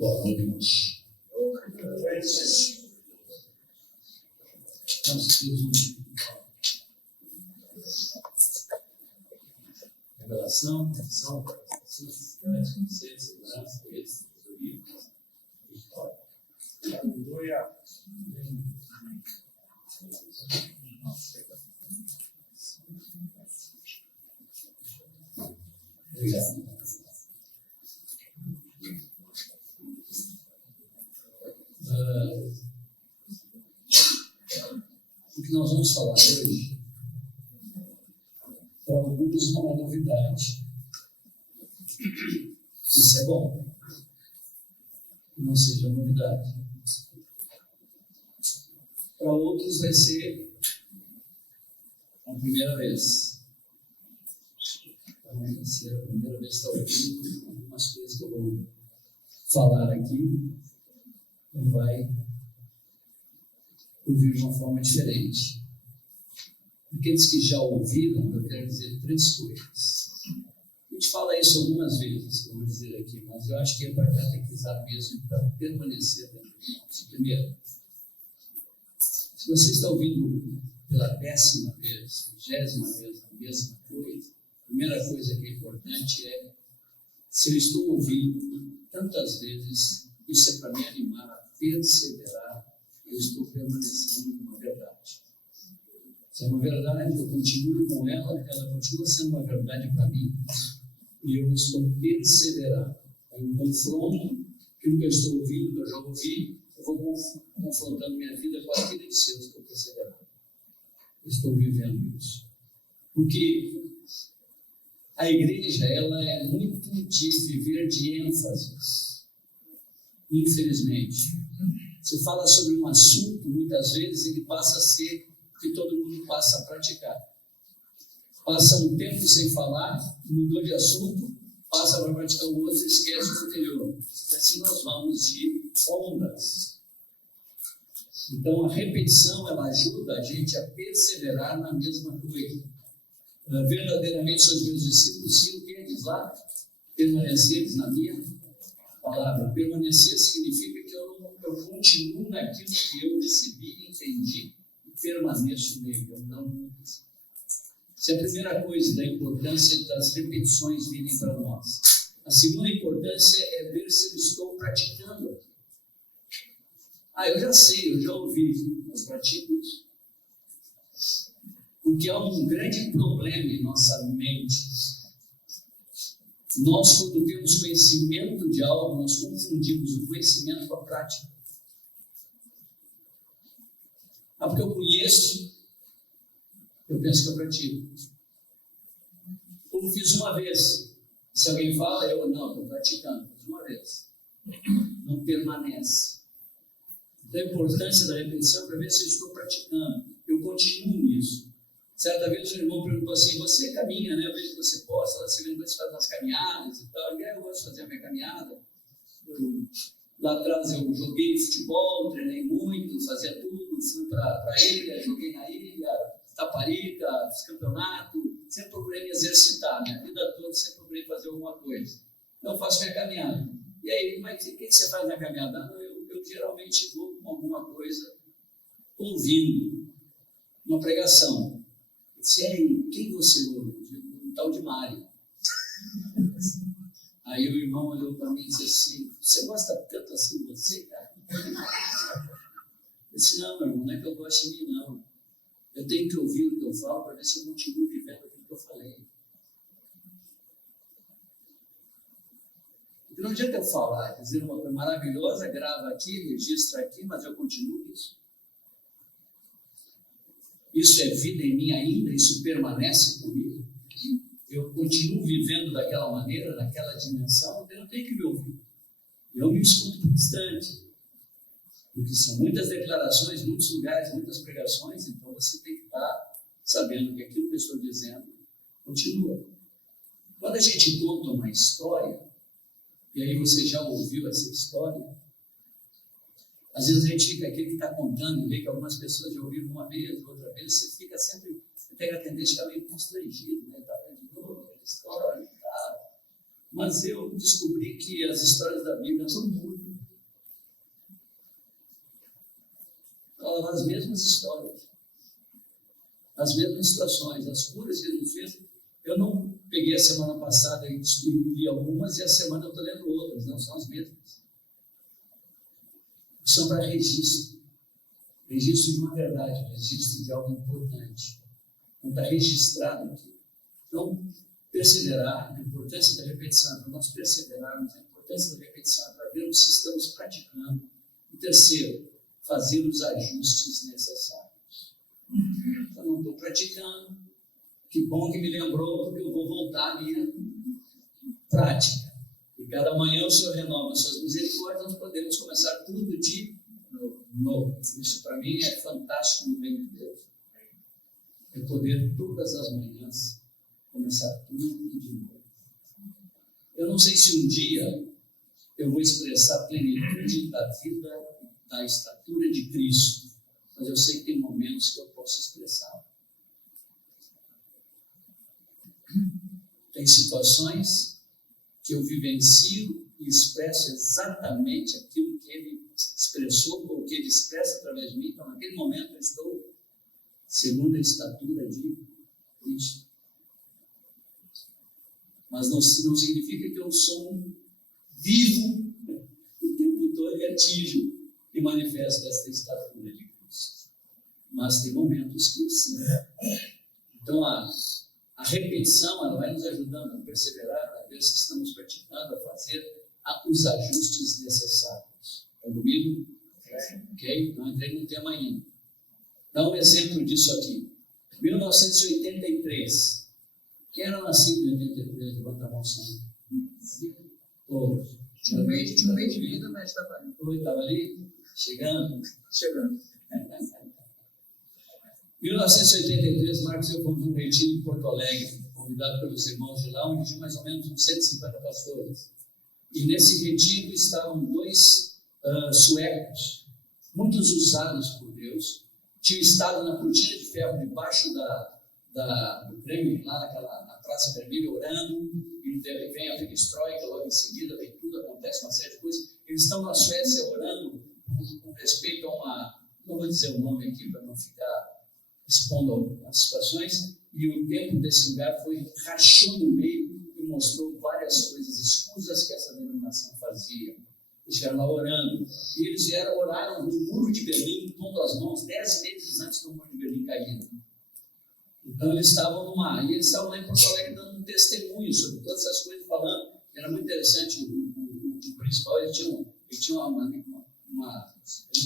Boa noite. Revelação, missão, segurança, tesoria, história. Aleluia. Obrigado. O que nós vamos falar hoje, para alguns não é novidade. Isso é bom. Não seja novidade. Para outros vai ser a primeira vez. Vai ser a primeira vez que está ouvindo algumas coisas que eu vou falar aqui. Vai ouvir de uma forma diferente. Aqueles que já ouviram, eu quero dizer 3 coisas. A gente fala isso algumas vezes, que eu vou dizer aqui, mas eu acho que é para catequizar mesmo e para permanecer dentro de nós. Primeiro, se você está ouvindo pela 10ª vez, 20ª vez a mesma coisa, a primeira coisa que é importante é, se eu estou ouvindo tantas vezes, isso é para me animar a perseverar, eu estou permanecendo numa verdade. Se é uma verdade, eu continuo com ela continua sendo uma verdade para mim, e eu estou perseverando. Eu confronto aquilo que eu estou ouvindo, que eu já ouvi, eu vou confrontando minha vida com aquilo de Deus que eu perseverando. Eu estou vivendo isso. Porque a igreja, ela é muito de viver de ênfase. Infelizmente, se fala sobre um assunto, muitas vezes ele passa a ser o que todo mundo passa a praticar. Passa um tempo sem falar, mudou de assunto, passa para praticar o outro e esquece o anterior. E assim nós vamos de ondas. Então a repetição, ela ajuda a gente a perseverar na mesma coisa. Verdadeiramente são os meus discípulos, se o que diz lá? Permaneceres na minha palavra. Permanecer significa que eu continuo naquilo que eu recebi, entendi e permaneço nele. Eu não mudo. Essa é a primeira coisa da importância das repetições virem para nós. A segunda importância é ver se eu estou praticando. Eu já sei, eu já ouvi, mas pratico isso. Porque há um grande problema em nossa mente. Nós, quando temos conhecimento de algo, nós confundimos o conhecimento com a prática. Porque eu conheço, eu penso que eu pratico. Ou fiz uma vez. Se alguém fala, eu não, estou praticando. Fiz uma vez. Não permanece. Então, a importância da repetição é para ver se eu estou praticando. Eu continuo nisso. Certa vez o irmão perguntou assim, você caminha, né? Eu vejo que você posta, você faz umas caminhadas e tal. Eu gosto de fazer a minha caminhada. Lá atrás eu joguei futebol, treinei muito, fazia tudo. Fui para a ilha, joguei na ilha, Taparica, fiz campeonato. Sempre procurei me exercitar. Minha vida toda sempre procurei fazer alguma coisa. Então eu faço minha caminhada. E aí, o que você faz na caminhada? Eu geralmente vou com alguma coisa ouvindo uma pregação. Se é quem você ouve? Um tal de Mário. Aí o irmão olhou para mim e disse assim, você gosta tanto assim de você, cara? Eu disse, não, meu irmão, não é que eu gosto de mim, não. Eu tenho que ouvir o que eu falo para ver se eu continuo vivendo aquilo que eu falei. Porque não adianta eu falar, dizer uma coisa maravilhosa, grava aqui, registra aqui, mas eu continuo nisso. Isso é vida em mim ainda? Isso permanece comigo? Eu continuo vivendo daquela maneira, naquela dimensão? Eu não tenho que me ouvir. Eu me escuto bastante. Porque são muitas declarações, muitos lugares, muitas pregações, então você tem que estar sabendo que aquilo que eu estou dizendo continua. Quando a gente conta uma história, e aí você já ouviu essa história, às vezes a gente fica aqui que está contando e vê que algumas pessoas já ouviram uma vez, outra vez, você fica sempre, você pega a tendência de ficar meio constrangido, né? Tá vendo de novo aquela história e tal. Mas eu descobri que as histórias da Bíblia são muito. as mesmas histórias, as mesmas situações, as curas que ele fez. Eu não peguei a semana passada e li algumas, e a semana eu estou lendo outras, não são as mesmas. São para registro de uma verdade, registro de algo importante. Não está registrado aqui. Então, perseverar, a importância da repetição, para nós perseverarmos, a importância da repetição, para vermos se estamos praticando. E terceiro, fazer os ajustes necessários. Eu não estou praticando, que bom que me lembrou, porque eu vou voltar à minha prática. E cada manhã o Senhor renova as suas misericórdias, nós podemos começar tudo de novo. Isso para mim é fantástico no reino de Deus. É poder todas as manhãs começar tudo de novo. Eu não sei se um dia eu vou expressar a plenitude da vida, da estatura de Cristo, mas eu sei que tem momentos que eu posso expressar. Tem situações que eu vivencio e expresso exatamente aquilo que ele expressou, ou que ele expressa através de mim. Então, naquele momento, eu estou segundo a estatura de Cristo. Mas não significa que eu sou vivo o tempo todo e atinjo e manifesto esta estatura de Cristo. Mas tem momentos que sim. Então, a repetição, ela vai nos ajudando a perseverar, a ver se estamos praticando, a fazer os ajustes necessários. Está comigo? Ok? Não entrei no tema ainda. Dá um exemplo disso aqui. 1983. Quem era nascido em 83? Levanta a mão, Sandro. Tinha um mês de vida, mas estava ali. Estava ali? Chegando. 1983, Marcos e eu fomos num retiro em Porto Alegre, convidado pelos irmãos de lá, onde tinha mais ou menos uns 150 pastores. E nesse retiro estavam dois suecos, muitos usados por Deus, tinham estado na cortina de ferro debaixo do Kremlin, lá na Praça Vermelha, orando, e vem a perestroika, logo em seguida vem tudo, acontece uma série de coisas. Eles estão na Suécia orando com respeito a uma, não vou dizer o nome aqui para não ficar expondo as situações, e o tempo desse lugar rachou no meio e mostrou várias coisas escusas que essa denominação fazia. Eles estiveram lá orando, e eles oraram no muro de Berlim, pondo as mãos 10 meses antes do muro de Berlim cair. Então eles estavam lá em Porto Alegre dando um testemunho sobre todas essas coisas, falando. Era muito interessante, o principal, ele tinha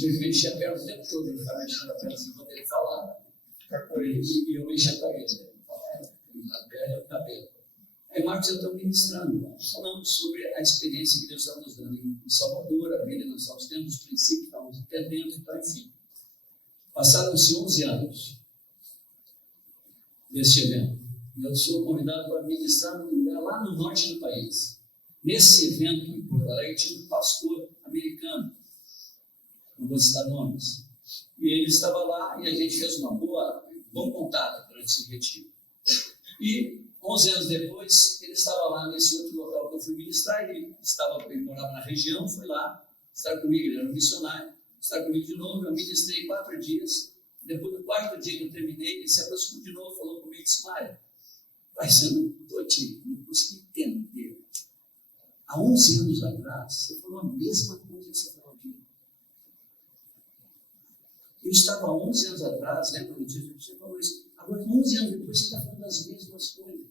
ele mexia a perna o tempo todo, ele ficava mexendo a perna assim enquanto ele falava. E eu mexia com ele, a perna e o cabelo. Aí Marcos e eu estamos ministrando, falando sobre a experiência que Deus está nos dando em Salvador, a vida que nós estamos tendo, os princípios que estamos entendendo, então, enfim. Passaram-se 11 anos deste evento. E eu sou convidado para ministrar num lugar lá no norte do país. Nesse evento, em Porto Alegre, tinha um pastor americano, não vou citar nomes, e ele estava lá e a gente fez um bom contato durante esse retiro. E 11 anos depois, ele estava lá nesse outro local que eu fui ministrar, ele morava na região, foi lá estar comigo, ele era um missionário, estar comigo de novo, eu ministrei 4 dias. Depois do 4º dia que eu terminei, ele se aproximou de novo, falou comigo e disse: Mário, mas eu não consegui entender. Há 11 anos atrás, você falou a mesma coisa que você falou aqui. Eu estava há 11 anos atrás, lembra do dia que você falou isso? Agora, 11 anos depois, você está falando as mesmas coisas.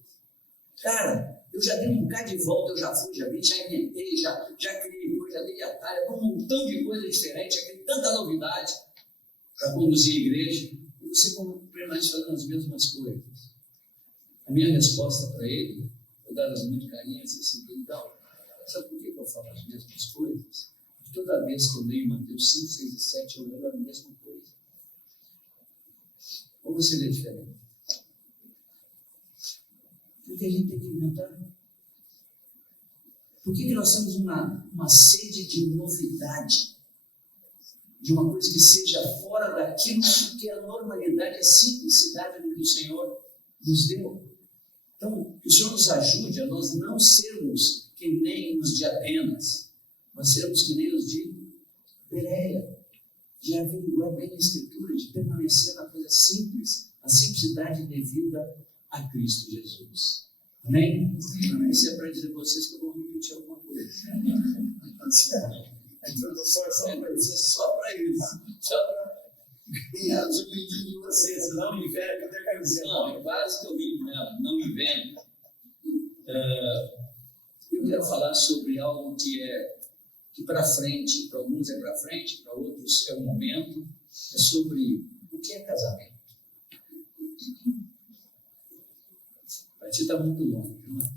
Cara, eu já dei um bocado de volta, eu já fui, já vi, já inventei, já criei coisa, já dei atalho, com um montão de coisa diferente, já tem tanta novidade para conduzir a igreja, e você permanece fazendo as mesmas coisas. A minha resposta para ele, eu dava muito carinho, assim, então, sabe por que eu falo as mesmas coisas? Toda vez que eu leio Mateus 5, 6 e 7, eu leio a mesma coisa. Ou você lê diferente? Porque a gente tem que inventar. Por que nós temos uma sede de novidade? De uma coisa que seja fora daquilo que é a normalidade, a simplicidade do que o Senhor nos deu. Então, que o Senhor nos ajude a nós não sermos que nem os de Atenas, mas sermos que nem os de Bereia, de averiguar bem a Escritura, de permanecer na coisa simples, a simplicidade devida a Cristo Jesus. Amém? Isso é para dizer a vocês que eu vou repetir alguma coisa. A introdução é só para isso. Só para as opiniões de vocês. Não inventa, até quero dizer. Não, é quase que eu vivo nela. Não inventa. Eu quero falar sobre algo que para frente, para alguns é para frente, para outros é o momento. É sobre o que é casamento. Para ti está muito longe, não é?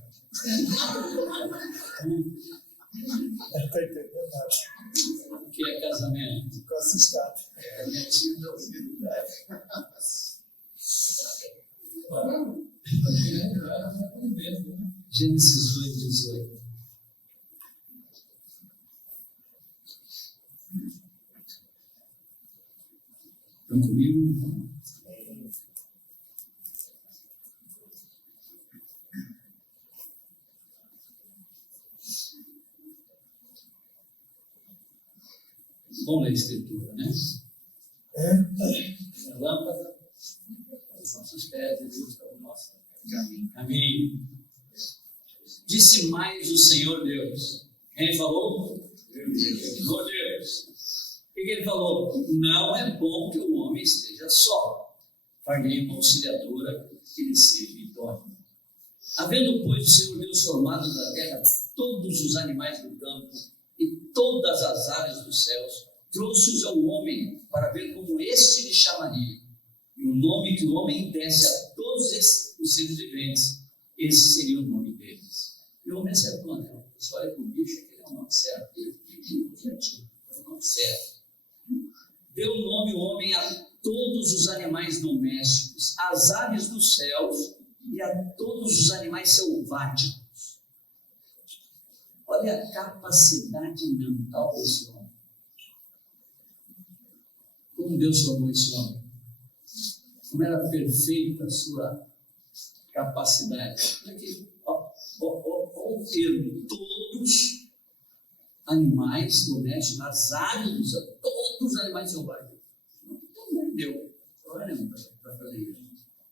O que é casamento? Ficou assustado. Minha tia está ouvindo. Gênesis 2:18. Estão comigo? Bom ler a Escritura, né? A lâmpada, os nossos pés, Jesus para o nosso caminho. Disse mais o Senhor Deus. Quem falou? Senhor Deus. O que ele falou? Não é bom que o homem esteja só. Farei uma auxiliadora que lhe seja idônea. Havendo, pois, o Senhor Deus formado da terra todos os animais do campo e todas as aves dos céus, trouxe-os ao homem para ver como este lhe chamaria. E o nome que o homem desse a todos os seres viventes, esse seria o nome deles. E o homem acertou, né? Você olha para o bicho, aquele é o nome certo. É o nome certo. Deu nome o homem a todos os animais domésticos, às aves dos céus e a todos os animais selváticos. Olha a capacidade mental desse homem. Como Deus formou esse homem? Como era perfeita a sua capacidade. Aqui, o termo, todos animais domésticos, as aves, todos os animais selvagens. Não deu. Olha para fazer isso.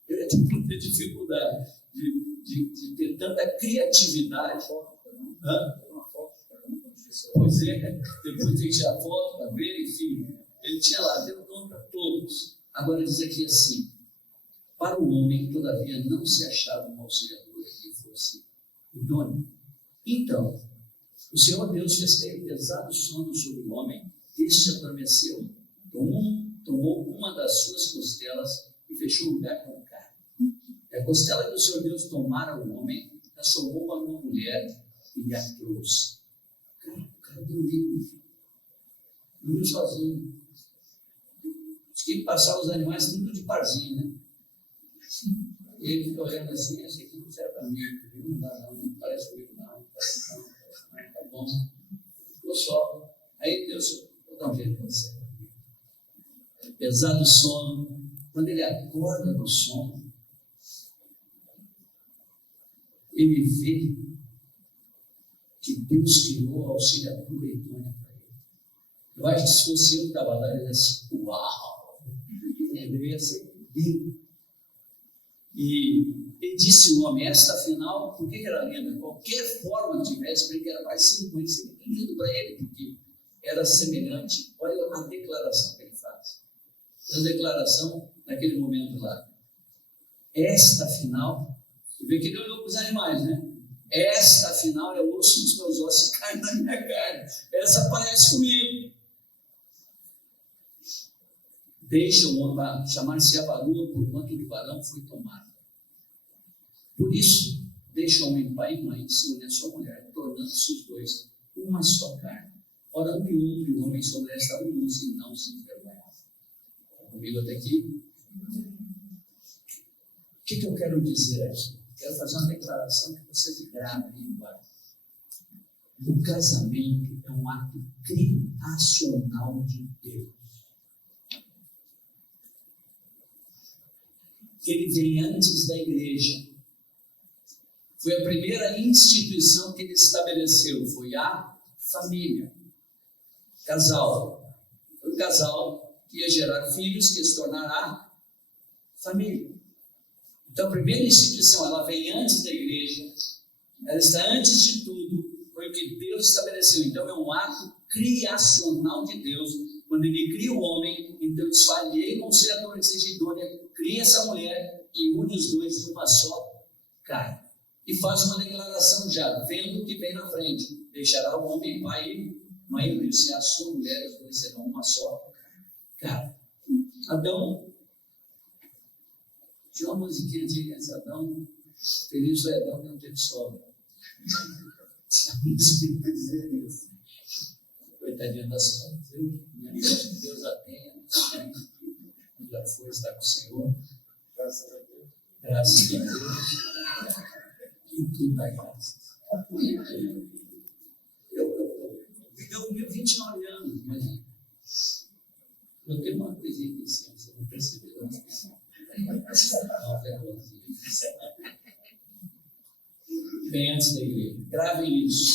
Eu ia ter dificuldade de ter tanta criatividade. Pois é, depois tem que tirar foto para ver, enfim. Ele tinha lá, deu nome para todos. Agora diz aqui assim: para o homem, todavia, não se achava uma auxiliadora que fosse idônea. Então, o Senhor Deus fez cair pesado sono sobre o homem, este adormeceu, tomou uma das suas costelas e fechou o lugar com carne. E a costela que o Senhor Deus tomara ao homem, transformou-a numa mulher e lhe a trouxe. O cara dormiu sozinho. Acho que passar os animais tudo de parzinho, né? E ele fica olhando assim, esse aqui não serve para mim, não dá não parece comigo não, tá bom. Ficou só. Aí Deus, vou dar um jeito para você. Pesado sono, quando ele acorda do sono, ele vê que Deus criou a auxiliadora idônea para ele. Eu acho que se fosse eu que estava lá, ele ia assim, uau! Ele ia ser lindo. E ele disse o homem, esta afinal, por que era linda? Qualquer forma que tivesse, para ele era parecido com ele, seria lindo para ele, porque era semelhante. Olha a declaração que ele faz. A declaração naquele momento lá. Esta afinal, você vê que ele olhou para os animais, né? Esta afinal é o osso dos meus ossos e carne da minha carne. Essa parece comigo. Deixa o homem chamar-se a varoa, porquanto do varão foi tomado. Por isso, deixa o homem pai e mãe, se une a sua mulher, tornando-se os dois uma só carne. Ora, um e outro, e o homem sobre esta luz e não se envergonhava. Está comigo até aqui? O que eu quero dizer aqui? Quero fazer uma declaração que vocês gravem aí embaixo. O casamento é um ato criacional de Deus. Ele vem antes da igreja. Foi a primeira instituição que ele estabeleceu, foi a família. Casal. Foi o casal que ia gerar filhos, que se tornará família. Então, a primeira instituição, ela vem antes da igreja, ela está antes de tudo, foi o que Deus estabeleceu. Então, é um ato criacional de Deus. Quando Ele cria o homem, então Ele fala, e vão ser a dor que seja idônea, cria essa mulher e une os dois numa só carne. E faz uma declaração já, vendo o que vem na frente. Deixará o homem pai e mãe, e a sua mulher, os dois serão uma só carne. Adão, tinha uma musiquinha de Adão, feliz o Adão que não teve sobra. Tinha uma musiquinha para dizer isso. Coitadinha da sobra, viu? Minha sorte que Deus a tenha. Já foi, está com o Senhor. Graças a Deus. Graças a Deus. E tudo dá graças. Eu tenho 29 anos, mas eu tenho uma coisinha aqui, assim, você não percebeu. Bem antes da igreja. Gravem isso.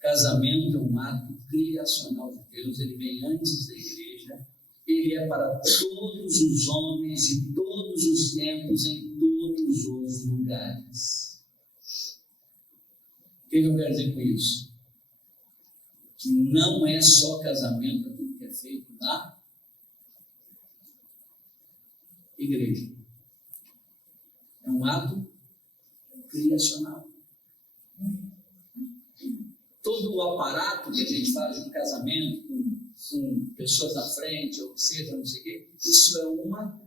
Casamento é um ato criacional de Deus, ele vem antes da igreja, ele é para todos os homens de todos os tempos, em todos os lugares. O que eu quero dizer com isso? Que não é só casamento aquilo que é feito na igreja. É um ato criacional. Todo o aparato que a gente faz de um casamento, com pessoas na frente, ou seja, não sei o quê, isso é uma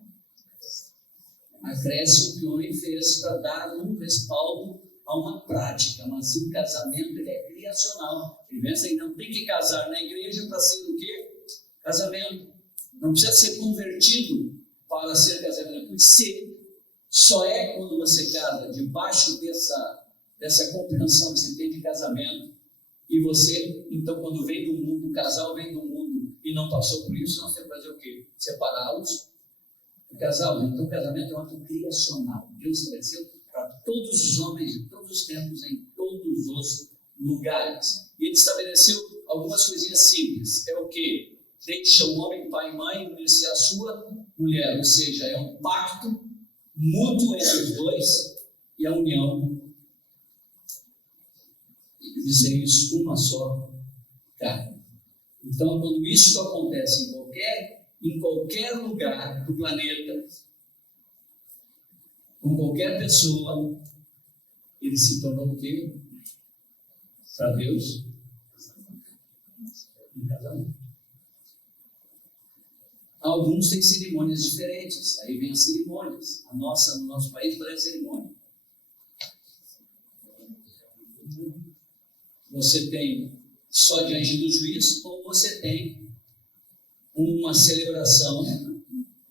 acréscimo que o homem fez para dar um respaldo a uma prática. Mas o casamento ele é criacional. Ele pensa que não tem que casar na igreja para ser o quê? Casamento. Não precisa ser convertido para ser casamento. Porque se só é quando você casa debaixo dessa compreensão que você tem de casamento, e você, então, quando vem do mundo, o casal vem do mundo e não passou por isso, nós temos que fazer o quê? Separá-los do casal. Então, o casamento é um ato criacional. Deus estabeleceu para todos os homens de todos os tempos, em todos os lugares. E Ele estabeleceu algumas coisinhas simples. É o quê? Deixa o homem, pai e mãe, unir-se à sua mulher. Ou seja, é um pacto mútuo entre os dois e a união de ser isso uma só carne. Então, quando isso acontece em qualquer lugar do planeta, com qualquer pessoa, ele se tornou o quê? Para Deus, um casamento. Alguns têm cerimônias diferentes, aí vem as cerimônias. A nossa, no nosso país, parece cerimônia. Você tem só diante do juiz, ou você tem uma celebração,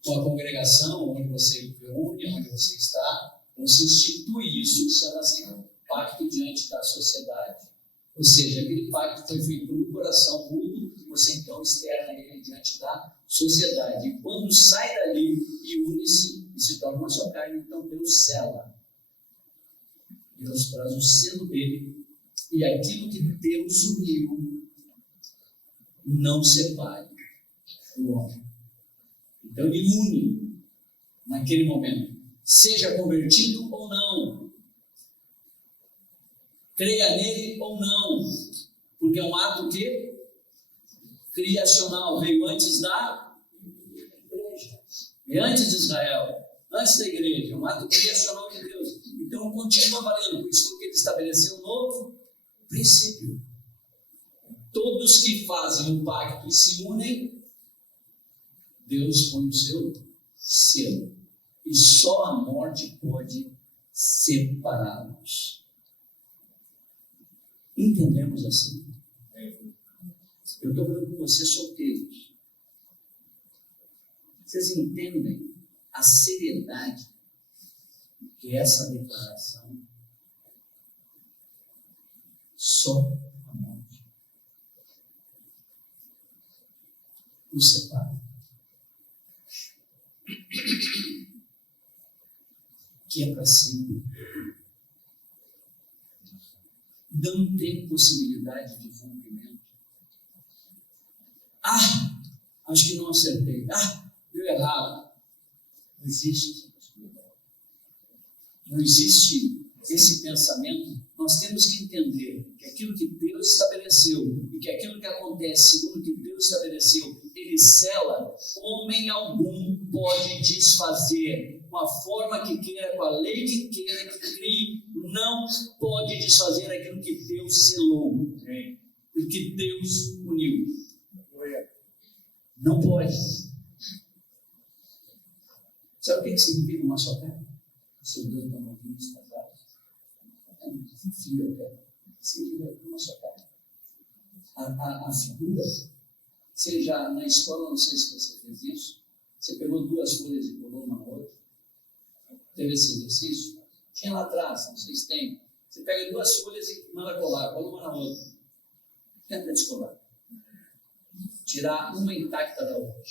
uma congregação, onde você reúne, onde você está, onde se institui isso, chama-se pacto diante da sociedade. Ou seja, aquele pacto foi feito no coração mútuo, você então externa ele diante da sociedade. E quando sai dali e une-se e se torna uma só carne, então Deus sela. Deus traz o selo dele. E aquilo que Deus uniu, não separe o homem. Então ele une naquele momento. Seja convertido ou não. Creia nele ou não. Porque é um ato que criacional. Veio antes da igreja. E antes de Israel. Antes da igreja. É um ato criacional de Deus. Então continua valendo. Por isso foi que ele estabeleceu um novo princípio. Todos que fazem um pacto e se unem, Deus põe o seu selo. E só a morte pode separá-los. Entendemos assim? Eu estou falando com vocês solteiros. Vocês entendem a seriedade que essa declaração? Só a morte o separa. Que é para sempre. Não tem possibilidade de rompimento. A Acho que não acertei. Deu errado. Não existe. Não existe esse pensamento. Nós temos que entender que aquilo que Deus estabeleceu e que aquilo que acontece segundo o que Deus estabeleceu, Ele sela, homem algum pode desfazer, com a forma que queira, com a lei que queira, que crie, não pode desfazer aquilo que Deus selou, o que Deus uniu. Não pode. Sabe o que significa uma só carne? Seu Deus não ouviu os casados. Filho, significa uma só carne. A figura, seja na escola, não sei se você fez isso, você pegou 2 folhas e colou uma na outra. Teve esse exercício? Tinha lá atrás, não sei se tem. Você pega 2 folhas e manda colar, cola uma na outra. Tenta descolar. Tirar uma intacta da outra.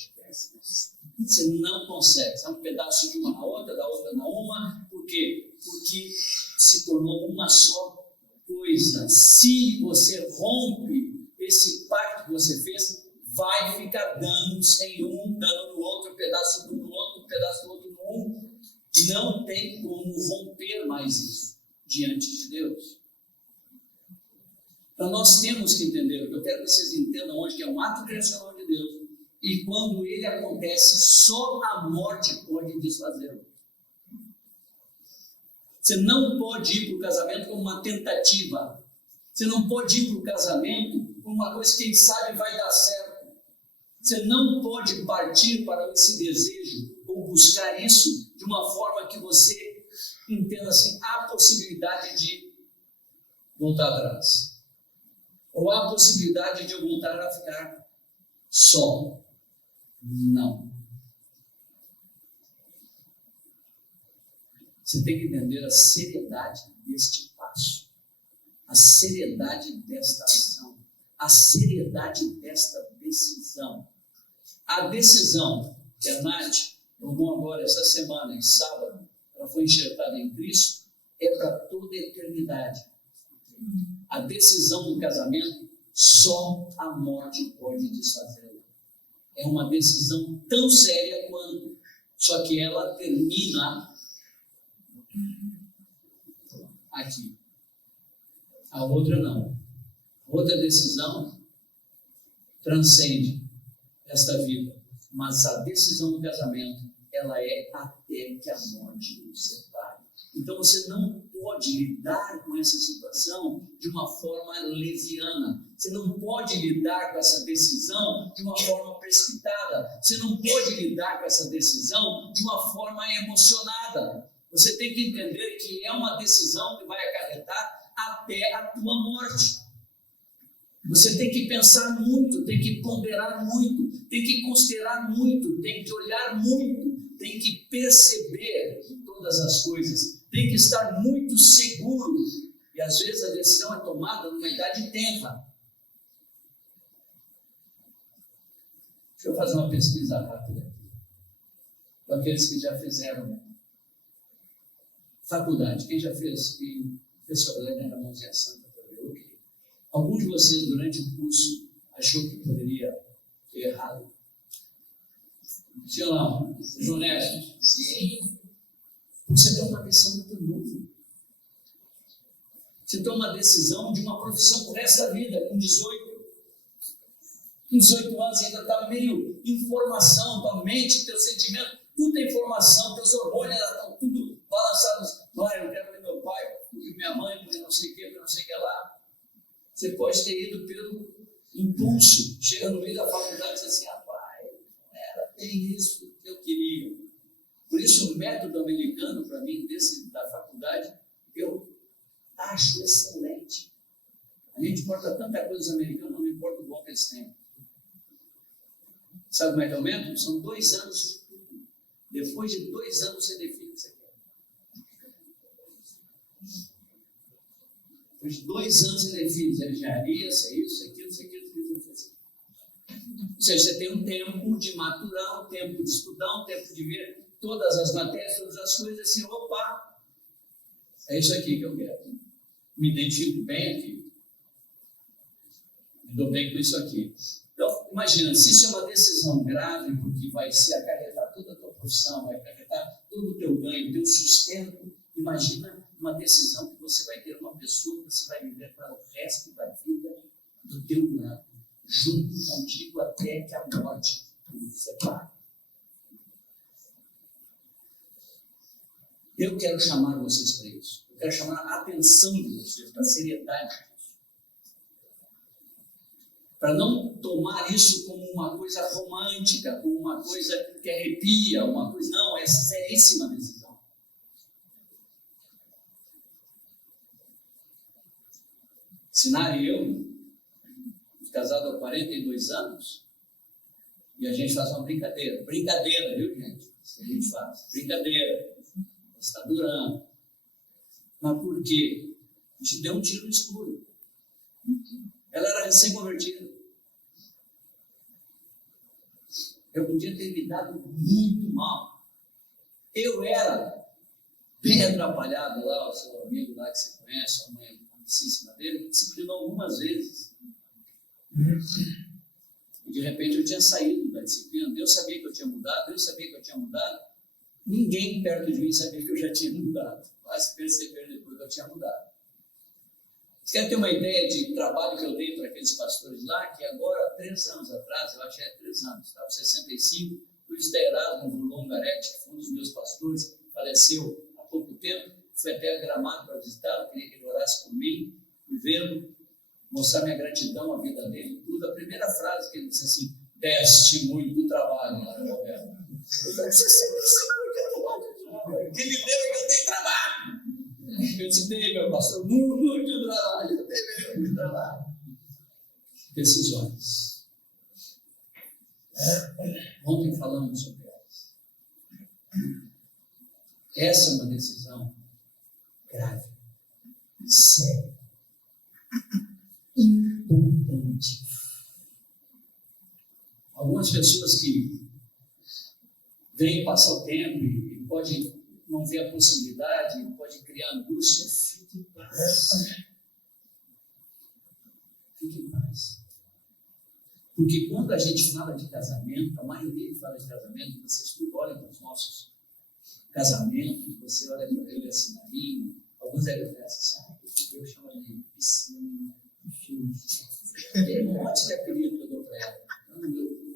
Você não consegue. É um pedaço de uma na outra, da outra na uma. Por quê? Porque se tornou uma só coisa. Se você rompe esse pacto que você fez, vai ficar danos em um, dano no outro, pedaço do outro, pedaço do outro no um. Não tem como romper mais isso diante de Deus. Então nós temos que entender, o que eu quero que vocês entendam hoje, que é um ato criacional de Deus. E quando ele acontece, só a morte pode desfazê-lo. Você não pode ir para o casamento como uma tentativa. Você não pode ir para o casamento como uma coisa que quem sabe vai dar certo. Você não pode partir para esse desejo ou buscar isso de uma forma que você entenda assim, há possibilidade de voltar atrás. Ou há possibilidade de eu voltar a ficar só. Não. Você tem que entender a seriedade deste passo, a seriedade desta ação, a seriedade desta decisão. A decisão que a Nath tomou agora essa semana, em sábado, ela foi enxertada em Cristo, é para toda a eternidade. A decisão do casamento, só a morte pode desfazê-la. É uma decisão tão séria quanto, só que ela termina aqui. A outra não. A outra decisão transcende esta vida, mas a decisão do casamento, ela é até que a morte nos separe. Então você não pode lidar com essa situação de uma forma leviana. Você não pode lidar com essa decisão de uma forma precipitada. Você não pode lidar com essa decisão de uma forma emocionada. Você tem que entender que é uma decisão que vai acarretar até a tua morte. Você tem que pensar muito, tem que ponderar muito, tem que considerar muito, tem que olhar muito, tem que perceber todas as coisas, tem que estar muito seguro. E às vezes a decisão é tomada numa idade tenra. Deixa eu fazer uma pesquisa rápida aqui, com aqueles que já fizeram faculdade. Quem já fez? Professor Helena da Mãozinha Santa. Algum de vocês, durante o curso, achou que poderia ter errado? Sim ou não? Sejam honestos? Sim. Porque você tem uma decisão muito nova. Você toma uma decisão de uma profissão por resto da vida, com 18 anos, ainda está meio informação, tua mente, teu sentimento, tudo é informação, teus hormônios estão tudo balançados. Pai, eu quero ver meu pai, porque minha mãe, porque não sei o que, porque não sei o que lá. Você pode ter ido pelo impulso, chega no meio da faculdade e diz assim, rapaz, era bem isso que eu queria. Por isso o método americano, para mim, da faculdade, eu acho excelente. A gente importa tanta coisa dos americanos, não importa o bom que eles têm. Sabe como é que é o método? São 2 anos de tudo. Depois de 2 anos você define o que você quer. Depois de 2 anos você define engenharia, isso, aquilo. Ou seja, você tem um tempo de maturar, um tempo de estudar, um tempo de ver todas as matérias, todas as coisas, assim, opa, é isso aqui que eu quero. Me identifico bem aqui. Me dou bem com isso aqui. Então, Imagina, se isso é uma decisão grave, porque vai se acarretar toda a tua profissão, vai acarretar todo o teu ganho, o teu sustento, imagina uma decisão que você vai ter uma pessoa que você vai viver para o resto da vida do teu lado, junto contigo até que a morte nos separe. Eu quero chamar vocês para isso. Eu quero chamar a atenção de vocês para a seriedade disso. Para não tomar isso como uma coisa romântica, como uma coisa que arrepia, uma coisa... Não, é seríssima decisão. Sinara e eu, casado há 42 anos, e a gente faz uma brincadeira. Brincadeira, viu, gente? Isso que a gente faz. Brincadeira. Está durando. Mas por quê? A gente deu um tiro no escuro. Ela era recém-convertida. Eu podia ter me dado muito mal. Eu era bem atrapalhado lá, o seu amigo lá que você conhece, a mãe amicíssima dele, disciplinou algumas vezes. E de repente eu tinha saído da disciplina. Deus sabia que eu tinha mudado, Ninguém perto de mim sabia que eu já tinha mudado. Mas perceberam depois que eu tinha mudado. Você quer ter uma ideia de trabalho que eu dei para aqueles pastores lá, que agora, 3 anos atrás, eu acho que é 3 anos, estava 65, o Esteirado, um Vulon Garete, que foi um dos meus pastores, faleceu há pouco tempo, fui até a Gramado para visitá-lo, queria que ele orasse por mim, fui vê-lo, mostrar minha gratidão à vida dele, tudo. A primeira frase que ele disse assim: deste muito trabalho lá no governo. Eu 65. Que me deu que eu tenho trabalho. Eu te dei, meu pastor, muito trabalho. Eu tenho muito trabalho. Decisões. Ontem falamos sobre elas. Essa é uma decisão grave, séria, importante. Algumas pessoas que vêm passar o tempo e pode não ver a possibilidade, pode criar angústia, fique em paz. Fique em paz. Porque quando a gente fala de casamento, a maioria que fala de casamento, vocês olham para os nossos casamentos, você olha para eu e a Sinarinha, alguns devem pensar, eu chamo de piscina, enfim. Tem um monte de apelido que eu dou para ela.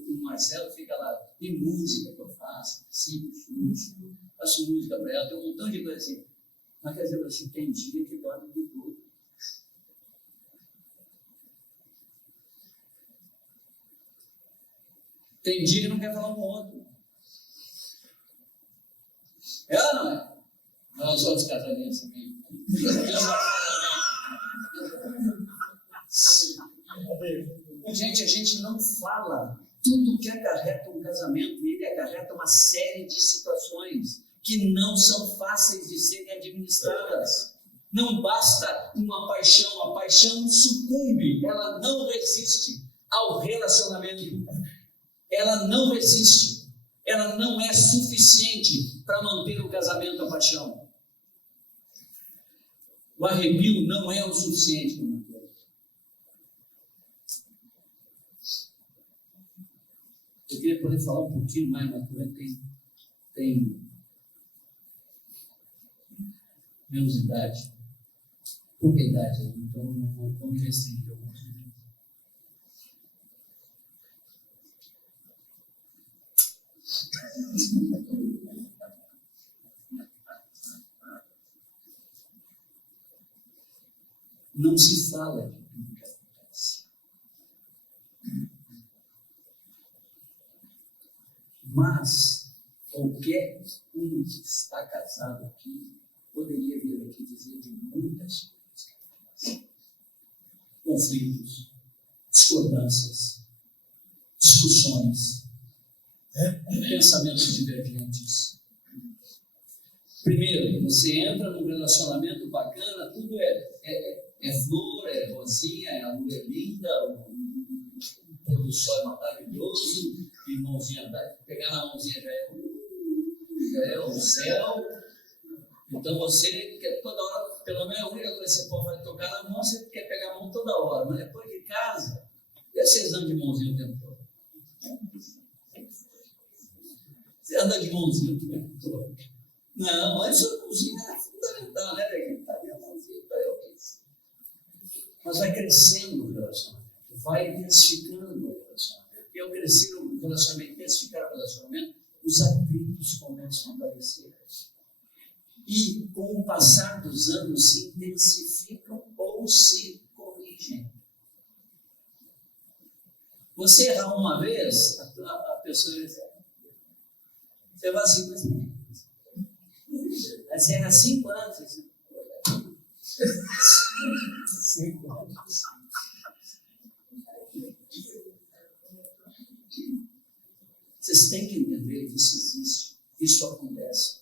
O Marcelo fica lá, tem música que eu faço, faço música para ela, tem um montão de coisa assim. Mas quer dizer assim, tem dia que dorme de tudo. Tem dia que não quer falar um outro. Ela não é. Nós outros casalinhos também. Gente, a gente não fala tudo que acarreta um casamento, e ele acarreta uma série de situações que não são fáceis de serem administradas. Não basta uma paixão, a paixão sucumbe, ela não resiste ao relacionamento. Ela não resiste, ela não é suficiente para manter o casamento, a paixão. O arrepio não é o suficiente para manter. Eu queria poder falar um pouquinho mais, mas tem menos idade, pouca idade, então não vou me restringir alguns minutos. Não se fala de tudo que acontece. Mas qualquer um que está casado aqui poderia vir aqui dizer de muitas coisas que acontecem. Conflitos, discordâncias, discussões, pensamentos divergentes. Primeiro, você entra num relacionamento bacana, tudo é flor, é rosinha, a lua é linda, o pôr do sol é maravilhoso, irmãozinha, pegar na mãozinha já é o céu. Então você quer toda hora, pelo menos a única coisa que você pode tocar na mão, você quer pegar a mão toda hora, mas depois de casa, e vocês andam de mãozinha o tempo todo? Você anda de mãozinha o tempo todo. Não, mas a mãozinha é fundamental, né, Neguinho? Tá ali a mãozinha para eu. Mas vai crescendo o relacionamento, vai intensificando o relacionamento. E ao crescer o relacionamento, intensificar o relacionamento, os atritos começam a aparecer. E com o passar dos anos se intensificam ou se corrigem. Você errar uma vez, a pessoa diz, você vai assim, mas aí você erra 5 anos. Assim, 5 anos. Vocês têm que entender que isso existe, isso acontece.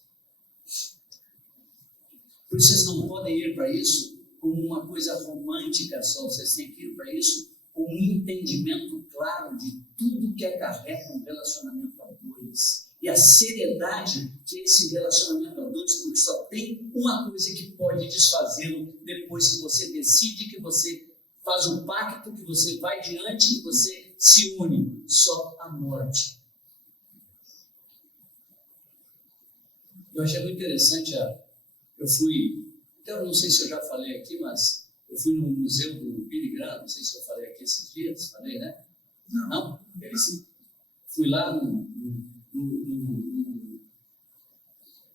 Por isso vocês não podem ir para isso como uma coisa romântica só, vocês têm que ir para isso com um entendimento claro de tudo que acarreta um relacionamento a dois. E a seriedade que esse relacionamento a dois, porque só tem uma coisa que pode desfazê-lo depois que você decide, que você faz um pacto, que você vai diante, que você se une. Só a morte. Eu achei muito interessante, eu fui, então não sei se eu já falei aqui, mas eu fui no museu do Billy Graham, não sei se eu falei aqui esses dias, falei, né? Não? Fui lá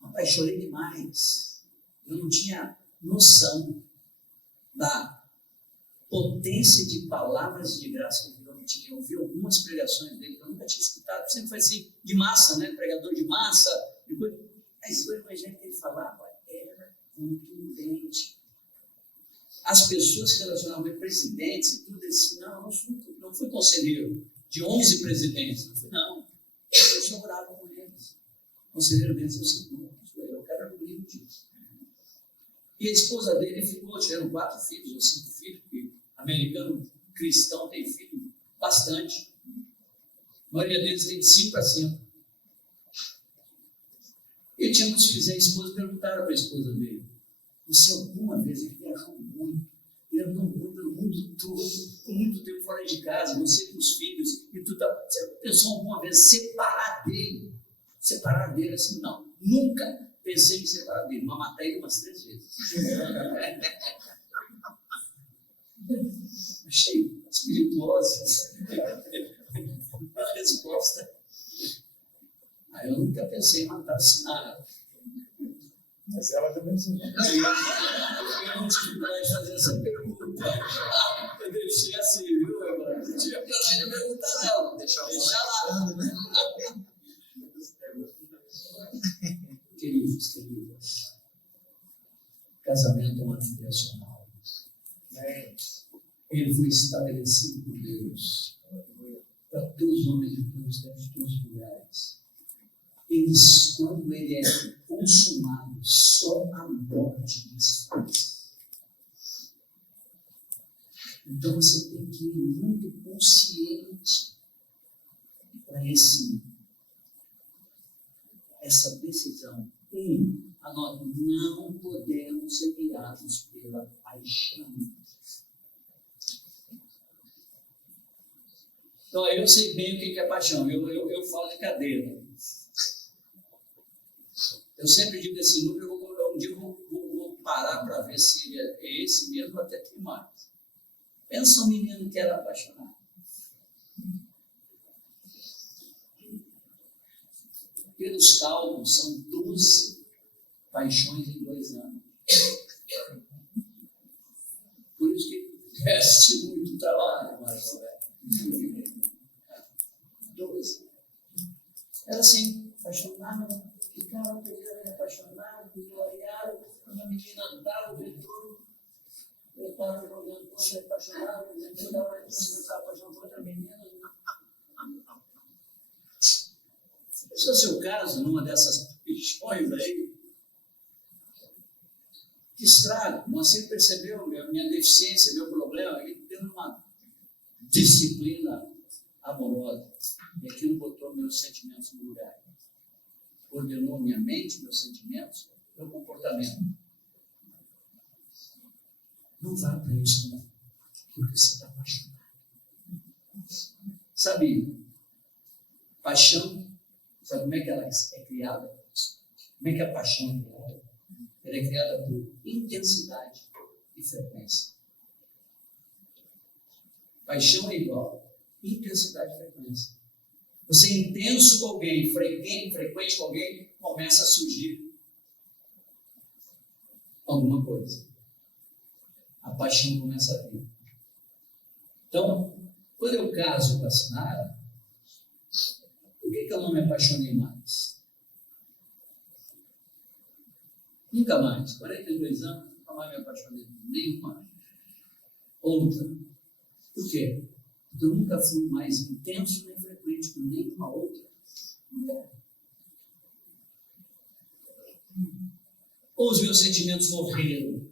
Rapaz, chorei demais. Eu não tinha noção da potência de palavras de graça que eu tinha. Eu ouvi algumas pregações dele que eu nunca tinha escutado. Sempre foi assim, de massa, né? Pregador de massa. Mas o evangelho que ele falava era contundente. As pessoas que relacionavam com presidentes e tudo, assim, não fui conselheiro de 11 presidentes. Não fui, não. Eu só orava com eles. O conselheiro deles é o Senhor. Eu quero o livro disso. E a esposa dele ficou, tiveram 4 filhos ou 5 filhos, porque americano cristão tem filho bastante. A maioria deles tem de 5 a 5. E tinha muitos filhos, a esposa perguntaram para a esposa dele, você alguma vez, ele viajou muito, ele andou muito pelo mundo todo, com muito tempo fora de casa, você com os filhos, e tudo, você pensou alguma vez separar dele? Separar dele assim, não, nunca pensei em separar dele, mas matei ele umas 3 vezes. Achei espirituosa a resposta. Aí eu nunca pensei em matar nada. Mas ela também sim. Eu não tive coragem de fazer essa pergunta. Eu deixei assim, viu, agora? Não tinha coragem de perguntar, não. Deixa lá. Queridos, casamento é um ato relacional. Ele foi estabelecido por Deus para todos os homens e todas as mulheres. Eles, quando ele é consumado, só a morte desfaz. Então você tem que ir muito consciente para essa decisão. Nós não podemos ser guiados pela paixão. Então, eu sei bem o que é paixão. Eu falo de cadeira. Eu sempre digo esse número, um dia eu vou parar para ver se é esse mesmo, até tem mais. Pensa um menino que era apaixonado. Pelos cálculos, são 12 paixões em 2 anos. Por isso que reste muito trabalho, mas 12. Era assim, apaixonado, ficava pegando, apaixonado, gloriado, quando a menina andava, o retorno, eu estava jogando contra apaixonado, eu estava apaixonado por outra menina. Se é o seu caso, numa dessas paixões aí, que estrago, você percebeu minha deficiência, meu problema, ele tendo uma disciplina amorosa, e aquilo botou meus sentimentos no lugar. Ordenou minha mente, meus sentimentos, meu comportamento. Não vá para isso, não, porque você está apaixonado. Sabe, Paixão, sabe como é que ela é criada? Como é que a paixão é criada? Ela é criada por intensidade e frequência. Paixão é igual intensidade e frequência. Você é intenso com alguém, frequente com alguém, começa a surgir alguma coisa. A paixão começa a vir. Então, quando eu caso com a Sinara, por que eu não me apaixonei mais? Nunca mais. 42 anos, nunca mais me apaixonei por nenhuma outra. Por quê? Porque eu nunca fui mais intenso nem frequente com nenhuma outra mulher. Ou os meus sentimentos morreram.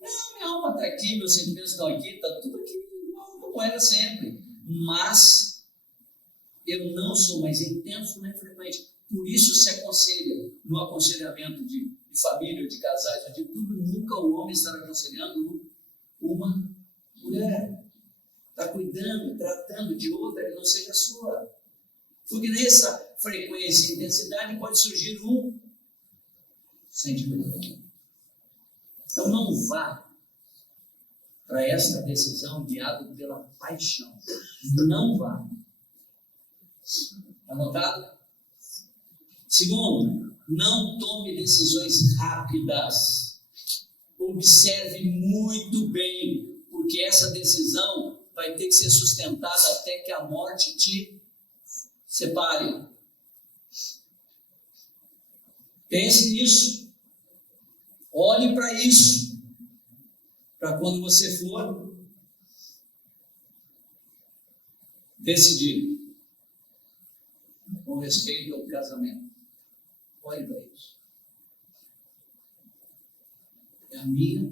Não, minha alma está aqui, meus sentimentos estão aqui, está tudo aqui igual como era sempre. Mas eu não sou mais intenso nem frequente. Por isso se aconselha, no aconselhamento de família, de casais, de tudo, nunca o homem estará aconselhando uma mulher. Está cuidando, tratando de outra que não seja sua. Porque nessa frequência e intensidade pode surgir um sentimento. Então não vá para esta decisão guiado pela paixão. Não vá. Anotado? Segundo, não tome decisões rápidas. Observe muito bem, porque essa decisão vai ter que ser sustentada até que a morte te separe. Pense nisso. Olhe para isso. Para quando você for decidir com respeito ao casamento. Olhe para isso. É a minha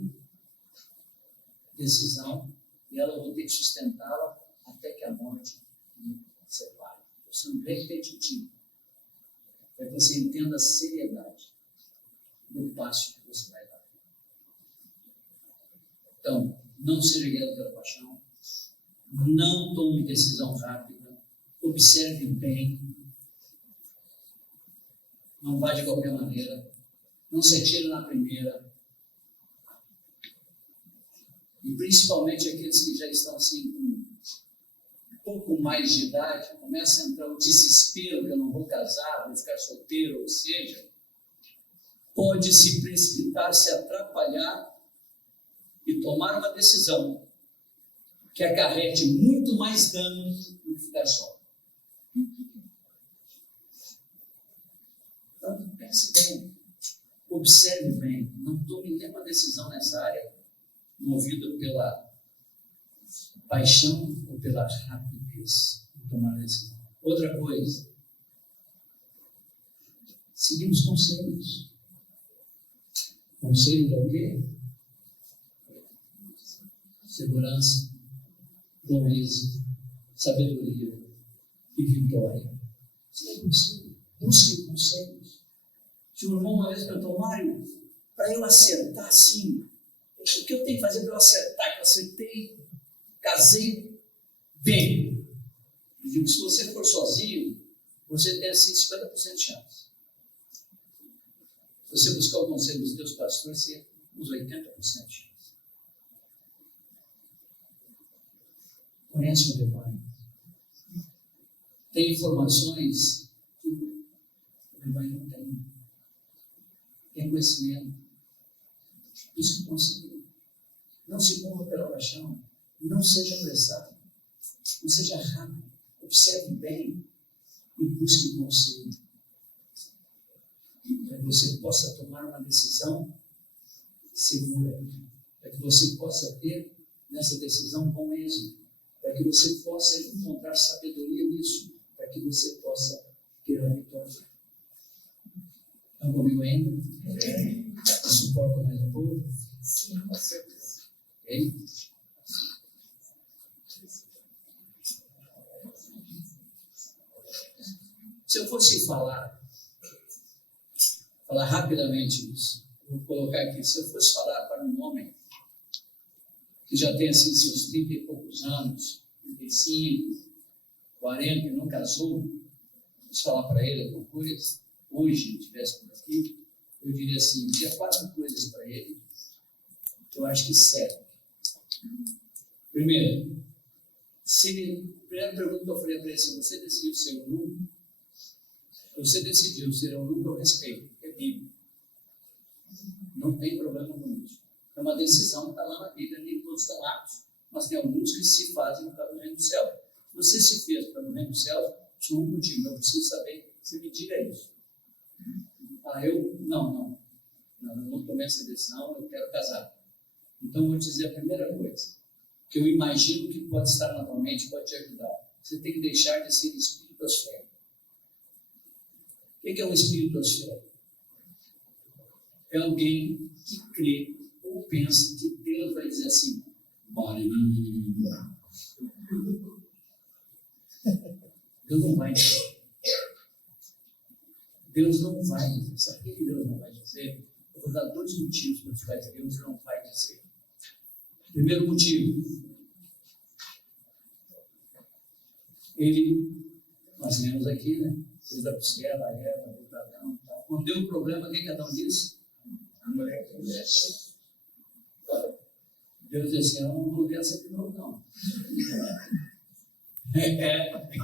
decisão e ela eu vou ter que sustentá-la até que a morte me separe. Eu sou repetitivo. Para que você entenda a seriedade do passo que você vai dar. Então, não seja guiado pela paixão. Não tome decisão rápida. Observe bem. Não vá de qualquer maneira. Não se atire na primeira. E principalmente aqueles que já estão assim com um pouco mais de idade, começa a entrar o desespero que eu não vou casar, vou ficar solteiro, ou seja, pode se precipitar, se atrapalhar e tomar uma decisão que acarrete muito mais dano do que ficar só. Então, pense bem, observe bem, não tome nenhuma decisão nessa área movido pela paixão ou pela rapidez de tomar a decisão. Outra coisa, seguimos conselhos. Conselho é o quê? Segurança, bom êxito, sabedoria e vitória. Siga conselho, busque conselhos. Se o irmão uma vez perguntou, Mário, para eu acertar assim, o que eu tenho que fazer para eu acertar? Que eu acertei, casei bem. Eu digo, se você for sozinho, você tem assim 50% de chance. Se você buscar o conselho dos teus pastores, você tem uns 80% de chance. Conhece o rebanho. Tem informações que o rebanho não tem. Tem conhecimento. Busque conselho. Não se mova pela paixão. Não seja apressado. Não seja rápido. Observe bem e busque conselho. Para que você possa tomar uma decisão segura. Para que você possa ter nessa decisão bom êxito. Para que você possa encontrar sabedoria nisso. Para que você possa ter a vitória. Estão comigo ainda? Suportam mais um pouco? Sim, com certeza. Ok? Se eu fosse falar rapidamente isso, vou colocar aqui, se eu fosse falar para um homem que já tem assim seus 30 e poucos anos, 35, o Areno, que não casou, se falar para ele alguma coisa, hoje, estivesse por aqui, eu diria assim, tinha 4 coisas para ele que eu acho que servem. Primeiro, primeira pergunta que eu falei para ele, se você decidiu ser eunuco, você decidiu ser eunuco, eu respeito, é Bíblia. Não tem problema com isso. É uma decisão que está lá na Bíblia, nem todos estão aptos, mas tem alguns que se fazem para o reino do céu. Se você se fez para o reino do céu, estou contigo, eu preciso saber, você me diga isso. Eu não tomei essa decisão, eu quero casar. Então, eu vou te dizer a primeira coisa, que eu imagino que pode estar na tua mente, pode te ajudar. Você tem que deixar de ser espiritosférico. O que é um espiritosférico? É alguém que crê ou pensa que Deus vai dizer assim, Maria. Deus não vai dizer. Deus não vai dizer. Sabe por que Deus não vai dizer? Eu vou dar 2 motivos pelos quais Deus não vai dizer. Primeiro motivo, nós lemos aqui, né? Fez a costela, a Eva, o Adão. Quando deu um problema, o que Adão disse? A mulher que disse. Deus disse assim, eu não vou ver essa de novo, não.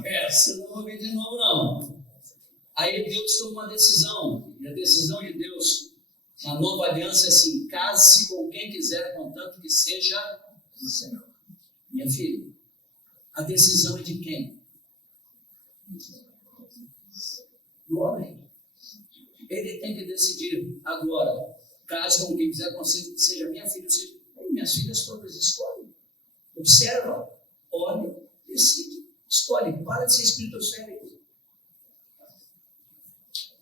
Essa eu não vou ver de novo, não. Aí Deus toma uma decisão, e a decisão de Deus, na nova aliança, é assim, case-se com quem quiser, contanto que seja o Senhor. Minha filha, a decisão é de quem? Do homem. Ele tem que decidir agora, case com quem quiser, contanto que seja minha filha, seja minhas filhas todas, escolhem. Observa, olha, decide, escolhe, para de ser espiritosférico.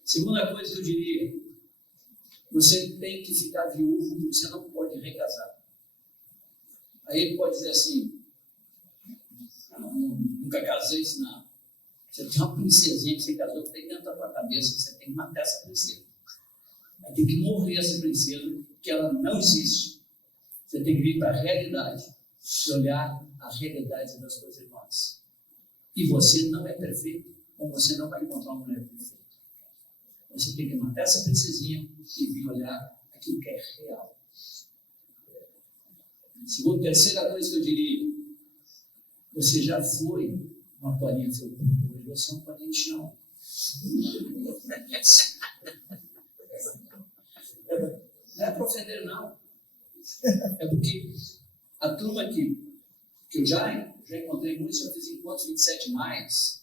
Segunda coisa que eu diria, você tem que ficar viúvo, porque você não pode recasar. Aí ele pode dizer assim, nunca casei, não. Você tem uma princesinha que você casou, que tem dentro da tua cabeça, você tem que matar essa princesa. Vai ter que morrer essa princesa, que ela não existe. Você tem que vir para a realidade, e olhar a realidade das suas irmãs. E você não é perfeito, ou você não vai encontrar uma mulher perfeita. Você tem que matar essa princesinha e vir olhar aquilo que é real. Terceira coisa que eu diria, você já foi uma toalhinha felpuda, hoje você é um toalhinha de chão. Não é para ofender, não. É porque a turma que eu já encontrei muitos, eu fiz encontros 27+,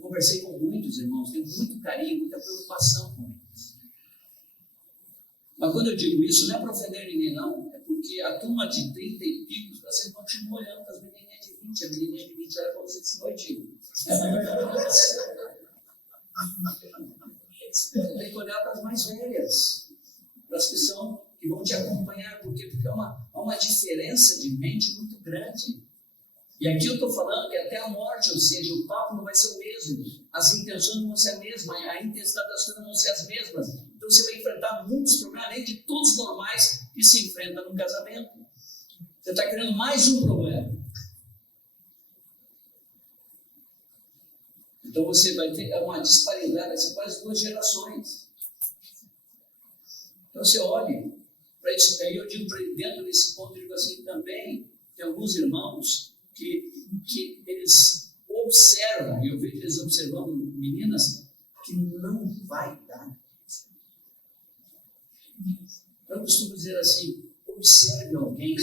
conversei com muitos irmãos, tenho muito carinho, muita preocupação com eles. Mas quando eu digo isso, não é para ofender ninguém, não, é porque a turma de 30 e picos, você continua olhando para as menininhas de 20, a menininha de 20 olha para você de noitinho. Você tem que olhar para as mais velhas, para as que vão te acompanhar, porque é uma diferença de mente muito grande. E aqui eu estou falando que até a morte, ou seja, o papo não vai ser o mesmo, as intenções não vão ser a mesma, a intensidade das coisas não vão ser as mesmas. Então você vai enfrentar muitos problemas, além de todos normais que se enfrentam no casamento. Você está criando mais um problema. Então você vai ter uma disparidade, vai ser quase 2 gerações. Então você olhe para isso. Aí eu digo, dentro desse ponto, eu digo assim, também tem alguns irmãos que eles observam, e eu vejo eles observando meninas que não vai dar. Eu costumo dizer assim, observe alguém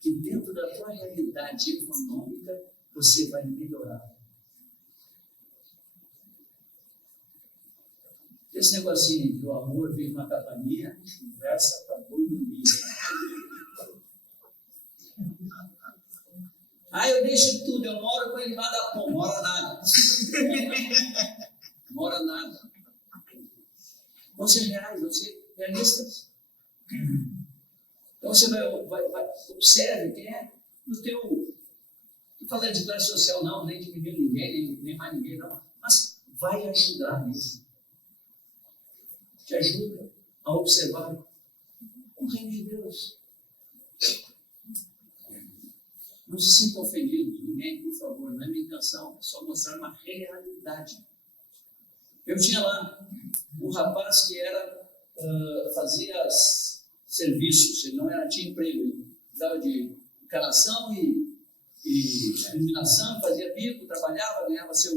que dentro da tua realidade econômica você vai melhorar. Esse negocinho de o amor vive na capania, conversa para boi dormir. Eu deixo tudo, eu moro com ele lá da pão, mora nada. Mora nada. Vão ser reais, vão ser realistas. Então você vai observe quem é no teu. Não falando de classe social, não, nem diminuir ninguém, nem mais ninguém, não. Mas vai ajudar nisso. Te ajuda a observar o reino de Deus. Não se sintam ofendidos, ninguém, por favor, não é minha intenção, é só mostrar uma realidade. Eu tinha lá um rapaz que fazia serviços, ele não tinha emprego, ele dava de encanação e iluminação, fazia bico, trabalhava, ganhava seu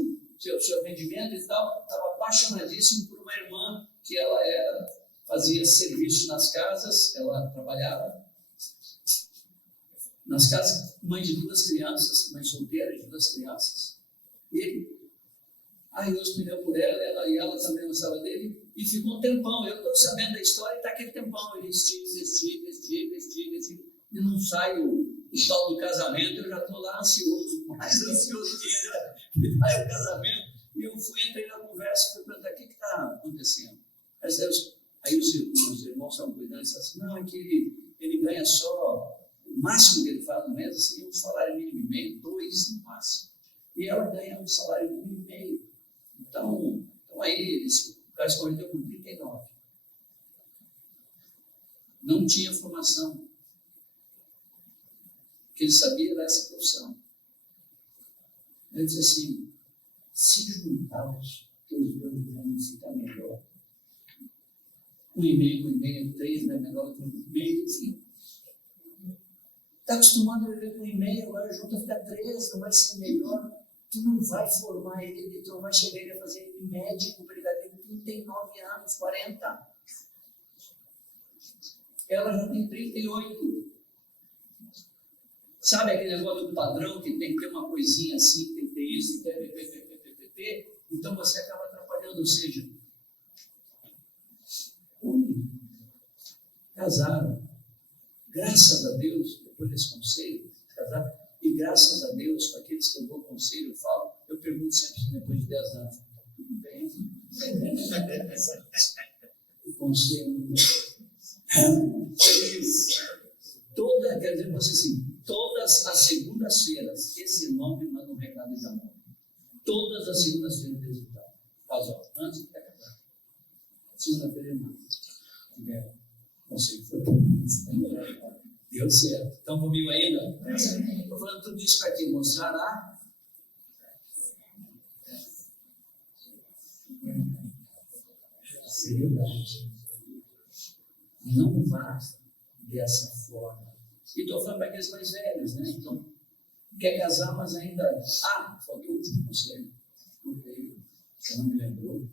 rendimento e tal. Estava apaixonadíssimo por uma irmã que fazia serviço nas casas, ela trabalhava nas casas, mãe de 2 crianças, mãe solteira de 2 crianças. Aí Deus pediu por ela e ela também gostava dele, e ficou um tempão. Eu estou sabendo da história e está aquele tempão. Ele estica, e não sai o tal do casamento. Eu já estou lá ansioso, mais ansioso que ele. Aí o casamento, e eu entrei na conversa e fui perguntar: o que está acontecendo? Aí os irmãos estavam cuidando e disseram assim: não, é que ele ganha só o máximo que ele faz no mês, assim, um salário mínimo e meio, 2 no máximo. E ela ganha um salário mínimo e meio. Então aí o cara se converteu com 39. Não tinha formação. O que ele sabia era essa profissão. Ele disse assim: se juntar os teus 2 anos, fica melhor. 1,5, 3 não é melhor que 1,5, enfim. Está acostumado a viver com 1,5, agora junta, fica 3, não vai ser melhor. Tu não vai formar ele, tu não vai chegar ele a fazer ele médico, porque ele vai ter 39 anos, 40. Ela já tem 38. Sabe aquele negócio do padrão que tem que ter uma coisinha assim, tem que ter isso, tem que ter então você acaba atrapalhando, ou seja, casaram. Graças a Deus, depois desse conselho, casaram. E graças a Deus, para aqueles que eu dou conselho, eu pergunto sempre assim, depois de 10 anos: tudo bem? O conselho. Quer dizer, você assim, todas as segundas-feiras, esse irmão me manda um recado de amor. Todas as segundas-feiras do resultado. Casal, antes de casar. Segunda-feira ele manda. O conselho foi bom. Deu certo. Estão comigo ainda? Estou falando tudo isso para te mostrar a seriedade. Não vá dessa forma. E estou falando para aqueles mais velhos, né? Então, quer casar, mas ainda. Faltou o último conselho. Você não me lembrou?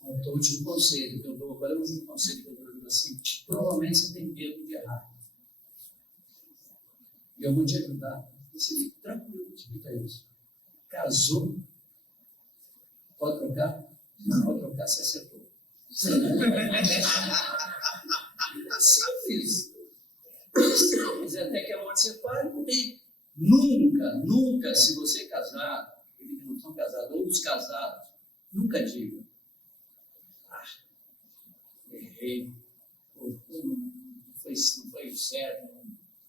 Faltou o último conselho que eu dou. Qual é o último conselho que eu dou? Assim, provavelmente você tem medo de errar. Eu vou te ajudar. Você fica tranquilo, explica isso. Casou, pode trocar? Não pode trocar, você acertou. Simples. Mas até que a morte separe, não tem. Nunca, se você casar, eles que não são casados, ou os casados, nunca diga: errei. Não foi certo,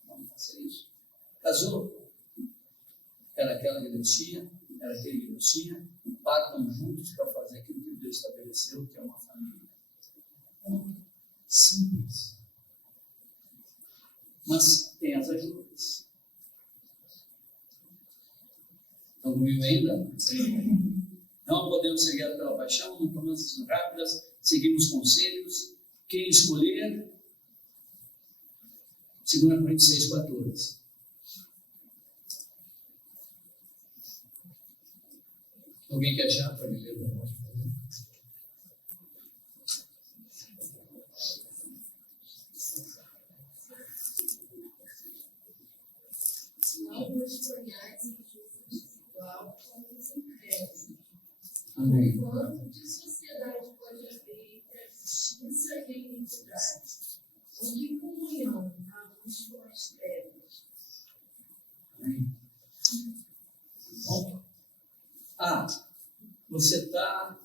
não faça isso. Casou, era aquela que Deus tinha, era aquele que Deus tinha, partam juntos para fazer aquilo que Deus estabeleceu, que é uma família. Simples. Mas tem as ajudas. Estão comigo ainda? Não podemos seguir pela paixão, não tomamos decisões rápidas, seguimos conselhos. Quem escolher, 2 Coríntios 6,14. Alguém quer achar para me ler para nós? Não vos tornais injustos igual como os incrédulos. Amém. Quanto de sociedade pode haver entre a justiça e a iniquidade? Ou que comunhão há uns com as trevas? Amém. Bom. Você está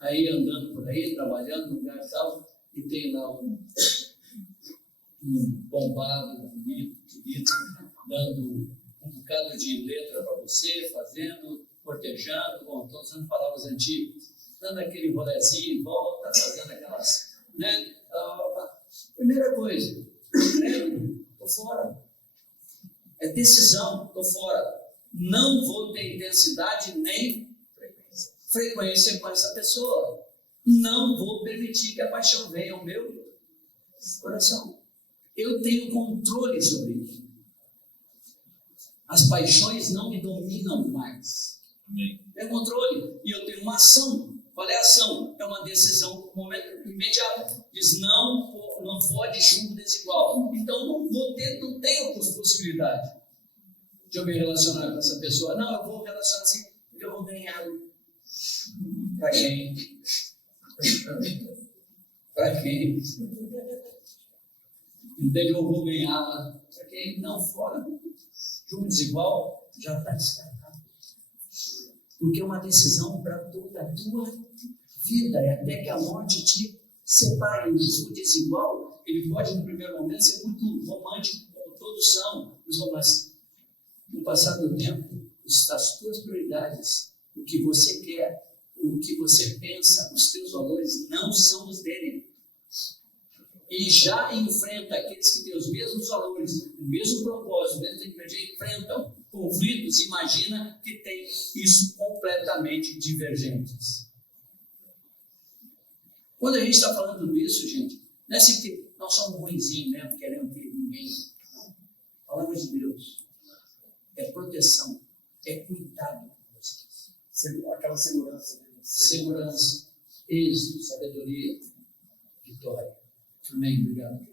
aí andando por aí, trabalhando no lugar e tal, e tem lá um bombado, bonito, querido, dando um bocado de letra para você, fazendo, cortejando, estou usando palavras antigas, dando aquele rolezinho em volta, fazendo aquelas, né? Primeira coisa, estou fora. É decisão, estou fora. Não vou ter intensidade nem frequência com essa pessoa. Não vou permitir que a paixão venha ao meu coração. Eu tenho controle sobre isso. As paixões não me dominam mais. É controle. E eu tenho uma ação. Qual é a ação? É uma decisão imediata. Diz, não pode julgo desigual. Então não tenho possibilidade de eu me relacionar com essa pessoa. Não, eu vou relacionar assim, porque eu vou ganhar. Para quem? Para quem? Entende? Eu vou ganhá-la. Para quem? Não, fora. Julgo desigual já está descartado. Porque é uma decisão para toda a tua vida, até que a morte te separe. O julgo desigual, ele pode no primeiro momento ser muito romântico, como todos são os romances. No passar do tempo, as tuas prioridades, o que você quer, o que você pensa, os teus valores não são os dele. E já enfrenta aqueles que têm os mesmos valores, o mesmo propósito, o mesmo entendimento, enfrentam conflitos, imagina que tem isso completamente divergentes. Quando a gente está falando tudo isso, gente, não é assim que nós somos ruinzinhos mesmo, querendo ter ninguém. Não. A palavra de Deus é proteção, é cuidado com vocês. Aquela segurança. Segurança, êxito, sabedoria, vitória. Amém, obrigado.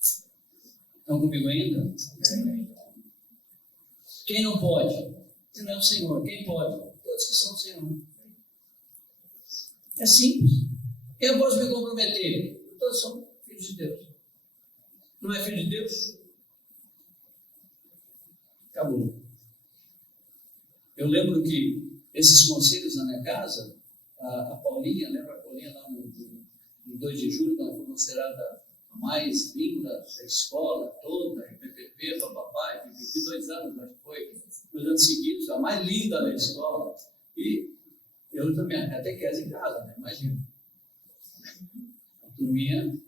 Estão comigo ainda? Amém. Quem não pode? Não é o Senhor. Quem pode? Todos que são o Senhor. É simples. Eu posso me comprometer. Todos são filhos de Deus. Não é filho de Deus? Acabou. Eu lembro que esses conselhos na minha casa, a Paulinha, lembra a Paulinha lá no 2 de julho, ela foi considerada a mais linda da escola toda, em PPP, papai, PPP 2 anos, acho que foi, 2 anos seguidos, a mais linda da escola. E eu também, até catequese em casa, né? Imagina. A turminha,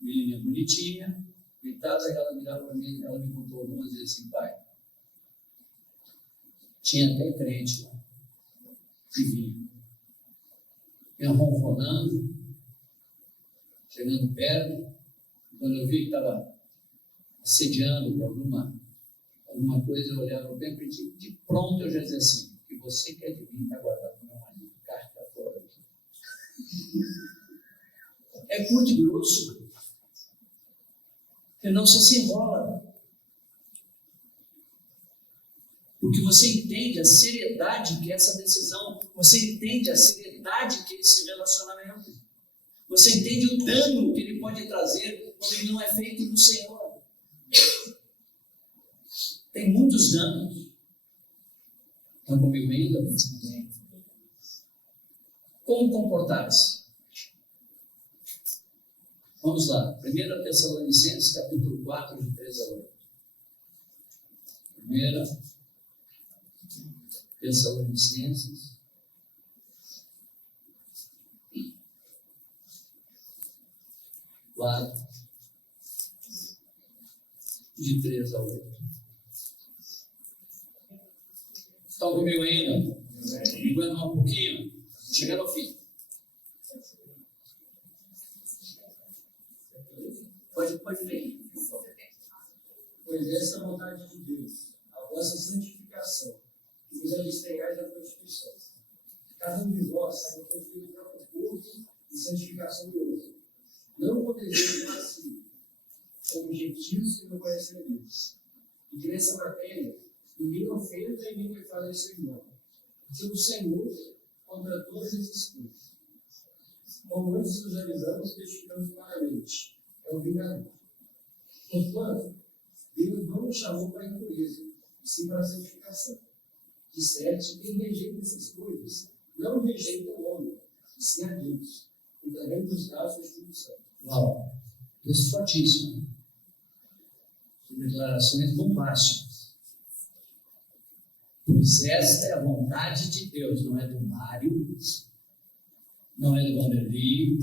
menininha bonitinha, deitada, ela mirava para mim, ela me contou algumas vezes assim, pai, tinha até crente lá, que vinha ronronando, chegando perto, quando eu vi que estava assediando por alguma coisa, eu olhava bem para ele, de pronto eu já dizia assim, o que você quer de mim está guardado no meu marido, carta fora aqui. É curto e grosso. Não se enrola. Porque você entende a seriedade que é essa decisão, você entende a seriedade que é esse relacionamento. Você entende o dano que ele pode trazer quando ele não é feito do Senhor. Tem muitos danos. Estão comigo ainda? Como comportar-se? Vamos lá. 1 Tessalonicenses, capítulo 4, de 3 a 8. 1 Tessalonicenses. Claro, de 3 a 8. Estão comigo ainda? Aguenta um pouquinho. Chegando ao fim. Pode ler. Pois essa é a vontade de Deus, a vossa santificação, que vos abstenhais da prostituição. Cada um de vós saiba construir o próprio corpo e santificação do outro. Não com desejo para si, como gentios que não conhecem a Deus. E que nessa matéria, ninguém ofenda e nem vai fazer seu irmão. Porque o Senhor contra todas essas coisas. Como antes nos avisamos, testificamos claramente. É o vingador. Porquanto, Deus não nos chamou para a impureza, e sim para a santificação. De certo, quem rejeita essas coisas, não rejeita o homem, e sim a Deus, e também nos dá a sua Espírito Santo. Uau! Isso é fortíssimo. Declarações bombásticas. Pois esta é a vontade de Deus, não é do Mário, não é do Vanderly,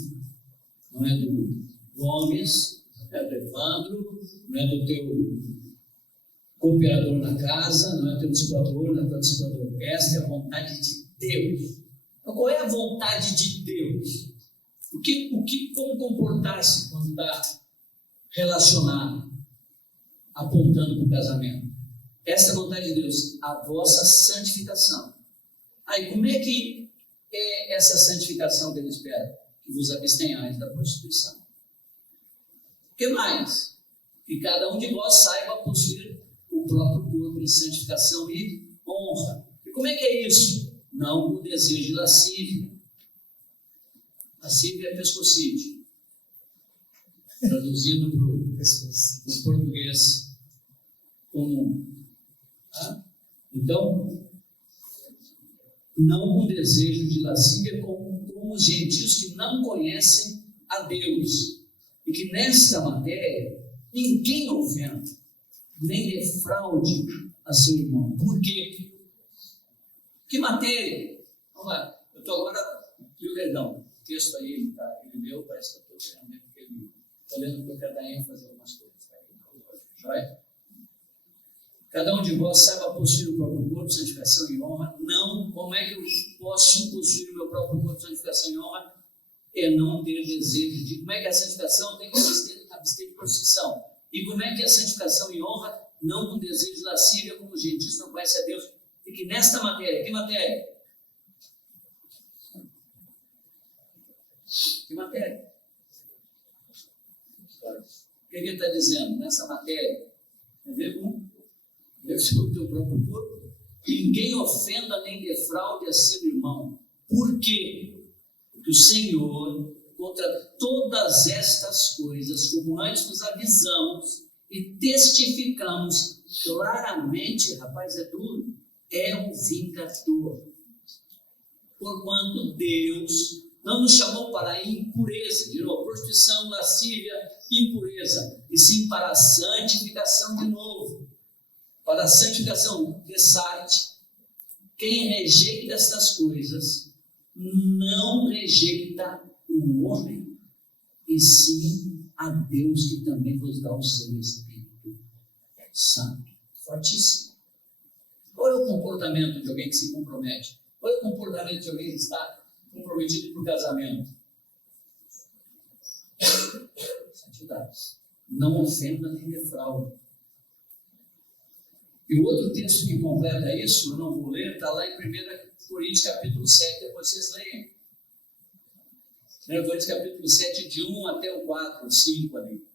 não é do Gomes, não é do Evandro, não é do teu cooperador na casa, não é teu discipulador, não é teu discipulador. Esta é a vontade de Deus. Então, qual é a vontade de Deus? Como comportar-se quando está relacionado, apontando para o casamento? Essa é a vontade de Deus, a vossa santificação. Aí, como é que é essa santificação que ele espera? Que vos abstenhais da prostituição. O que mais? Que cada um de vós saiba possuir o próprio corpo em santificação e honra. E como é que é isso? Não o desejo de lascívia. Lascívia é pescocídio. Traduzindo para o português comum. Tá? Então, não com desejo de lascívia como os gentios que não conhecem a Deus. E que nesta matéria ninguém ofenda, nem defraude a seu irmão. Por quê? Que matéria? Vamos lá, eu estou agora, viu, Verdão? O texto aí, ele leu, parece que eu estou querendo ler, porque ele estou lendo porque eu quero dar ênfase a algumas coisas. Joia? Cada um de vós saiba possuir o próprio corpo, santificação e honra. Não, como é que eu posso possuir o meu próprio corpo, santificação e honra? É não ter desejo de... Como é que é a santificação? Tem que abster de prostituição. E como é que é a santificação e honra? Não com desejo de lascívia, como os gentios não conhecem a Deus. E que nesta matéria, que matéria? Que matéria? O que ele está dizendo? Nessa matéria, tem a ver com o teu próprio corpo. Ninguém ofenda nem defraude a seu irmão. Por quê? Porque o Senhor, contra todas estas coisas, como antes nos avisamos e testificamos claramente, rapaz, é duro, é um vingador. Porquanto Deus não nos chamou para a impureza, de novo, prostituição, lascívia, impureza, e sim para a santificação de novo. Para a santificação, dessarte. Quem rejeita estas coisas não rejeita o homem, e sim a Deus, que também vos dá o seu Espírito Santo. Fortíssimo. Qual é o comportamento de alguém que se compromete? Qual é o comportamento de alguém que está comprometido para o casamento? Santidade. Não ofenda nem defraude. E o outro texto que completa isso, eu não vou ler, está lá em 1 Coríntios capítulo 7, depois vocês leiam. 1 Coríntios capítulo 7, de 1 até o 4, 5 ali.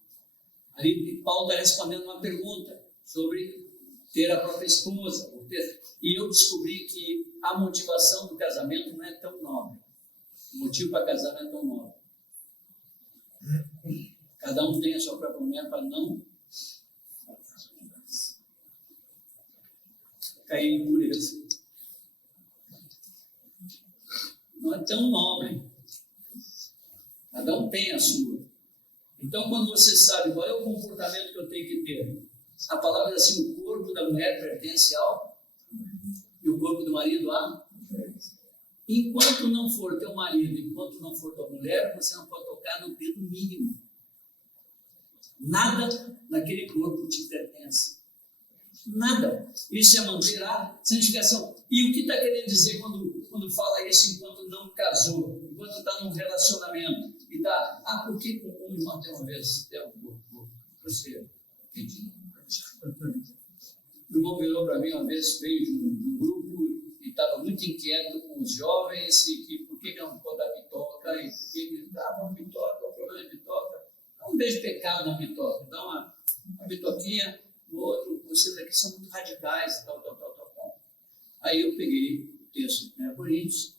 Ali Paulo está respondendo uma pergunta sobre ter a própria esposa. E eu descobri que a motivação do casamento não é tão nobre. O motivo para casar não é tão nobre. Cada um tem a sua própria mulher para não cair em impureza. Não é tão nobre. Cada um tem a sua. Então, quando você sabe qual é o comportamento que eu tenho que ter, a palavra diz assim: o corpo da mulher pertence ao, e o corpo do marido a. Enquanto não for teu marido, enquanto não for tua mulher, você não pode tocar no dedo mínimo. Nada naquele corpo te pertence. Nada. Isso é manter a santificação. E o que está querendo dizer quando fala isso enquanto não casou, enquanto está num relacionamento? E está, por que um irmão tem uma vez? Você. O irmão virou para mim uma vez, veio de um grupo e estava muito inquieto com os jovens e que por que não pode dar bitoca e por que ele dava uma bitoca, o problema é bitoca. Não vejo pecado na bitoca. Dá uma bitoquinha, o outro, vocês aqui são muito radicais, tal. Aí eu peguei o texto de 1 Coríntios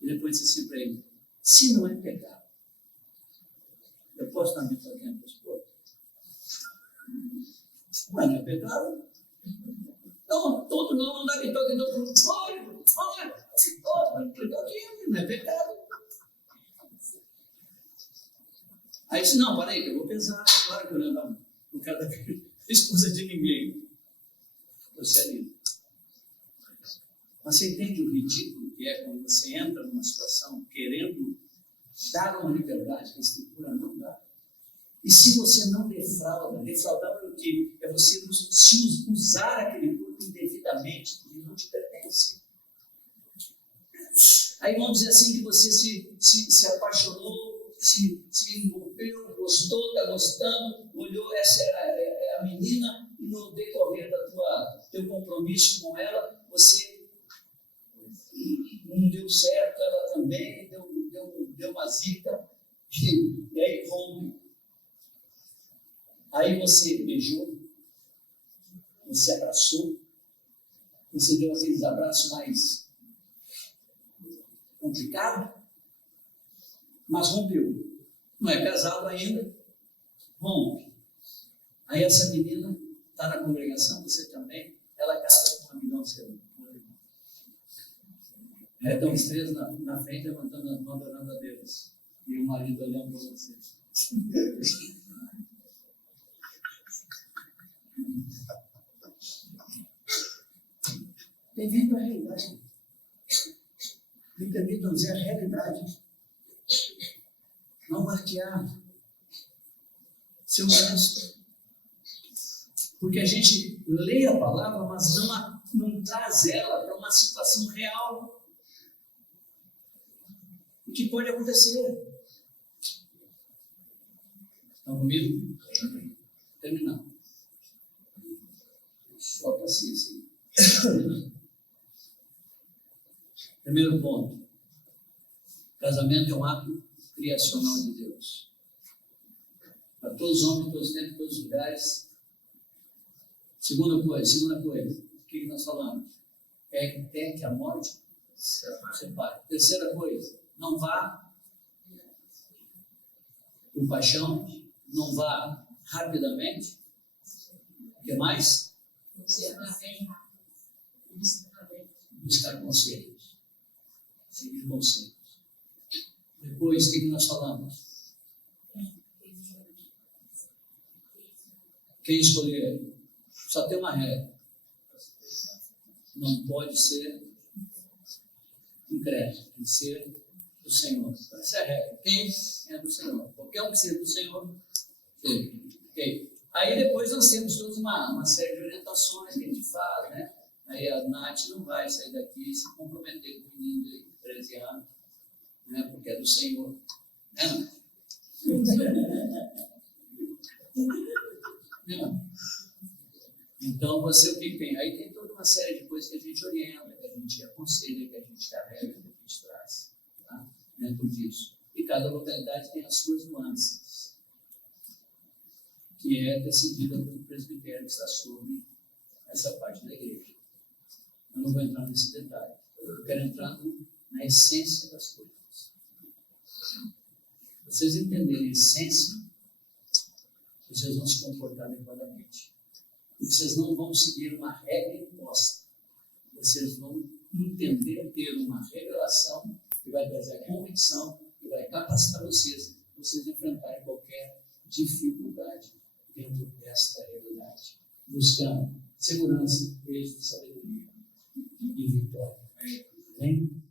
e depois disse assim para ele: se não é pecado, eu posso dar uma bitoquinha para o esposo? Mas não é pecado. Então, todo mundo não dá bitoca em todo mundo. Olha, bitoquinha, não é pecado. Aí disse: não, para aí, que eu vou pesar. Claro que eu não cada esposa de ninguém. Você é lindo. Você entende o ridículo que é quando você entra numa situação querendo dar uma liberdade que a Escritura não dá? E se você não defrauda, defraudar é o quê? É você se usar aquele corpo indevidamente, que não te pertence. Aí vamos dizer assim que você se apaixonou, se envolveu, gostou, está gostando, olhou, essa é a menina, e no decorrer teu compromisso com ela, você não deu certo, ela também deu uma zica, e aí rompe. Aí você beijou, você abraçou, você deu aqueles abraços mais complicados, mas rompeu. Não é casado ainda, rompe. Aí essa menina está na congregação, você também, ela casa com um amigão seu. Estão os três na frente, levantando as mãos, adorando a Deus. E o marido olhando para vocês. Devido à realidade. Me permitam dizer a realidade. Não marquear. Ser honesto. Porque a gente lê a palavra, mas não traz ela para uma situação real. O que pode acontecer? Estão comigo? Terminando. Só paciência. Primeiro ponto. Casamento é um ato criacional de Deus. Para todos os homens, todos os tempos, todos os lugares. Segunda coisa. O que nós falamos? É até que a morte separe. Terceira coisa. Não vá por paixão. Não vá rapidamente. O que mais? Buscar conselhos. Seguir conselhos. Depois, o que nós falamos? Quem escolher? Só tem uma regra. Não pode ser incrédulo. Tem que ser do Senhor. Essa é a regra. Quem é do Senhor? Qualquer um que seja do Senhor. Ok. Aí depois nós temos toda uma série de orientações que a gente faz, né? Aí a Nath não vai sair daqui e se comprometer com o menino de 13 anos, né? Porque é do Senhor. Né? Não. Então você o que tem? Aí tem toda uma série de coisas que a gente orienta, que a gente aconselha, que a gente carrega, que a gente traz, tá? Dentro disso. E cada localidade tem as suas nuances, que é decidida pelo presbitério que está sobre essa parte da igreja. Eu não vou entrar nesse detalhe. Eu quero entrar na essência das coisas. Vocês entenderem a essência, vocês vão se comportar adequadamente. E vocês não vão seguir uma regra imposta. Vocês vão entender, ter uma revelação que vai trazer a convicção, que vai capacitar vocês enfrentarem qualquer dificuldade dentro desta realidade. Buscando segurança, beijo, sabedoria e vitória. Amém?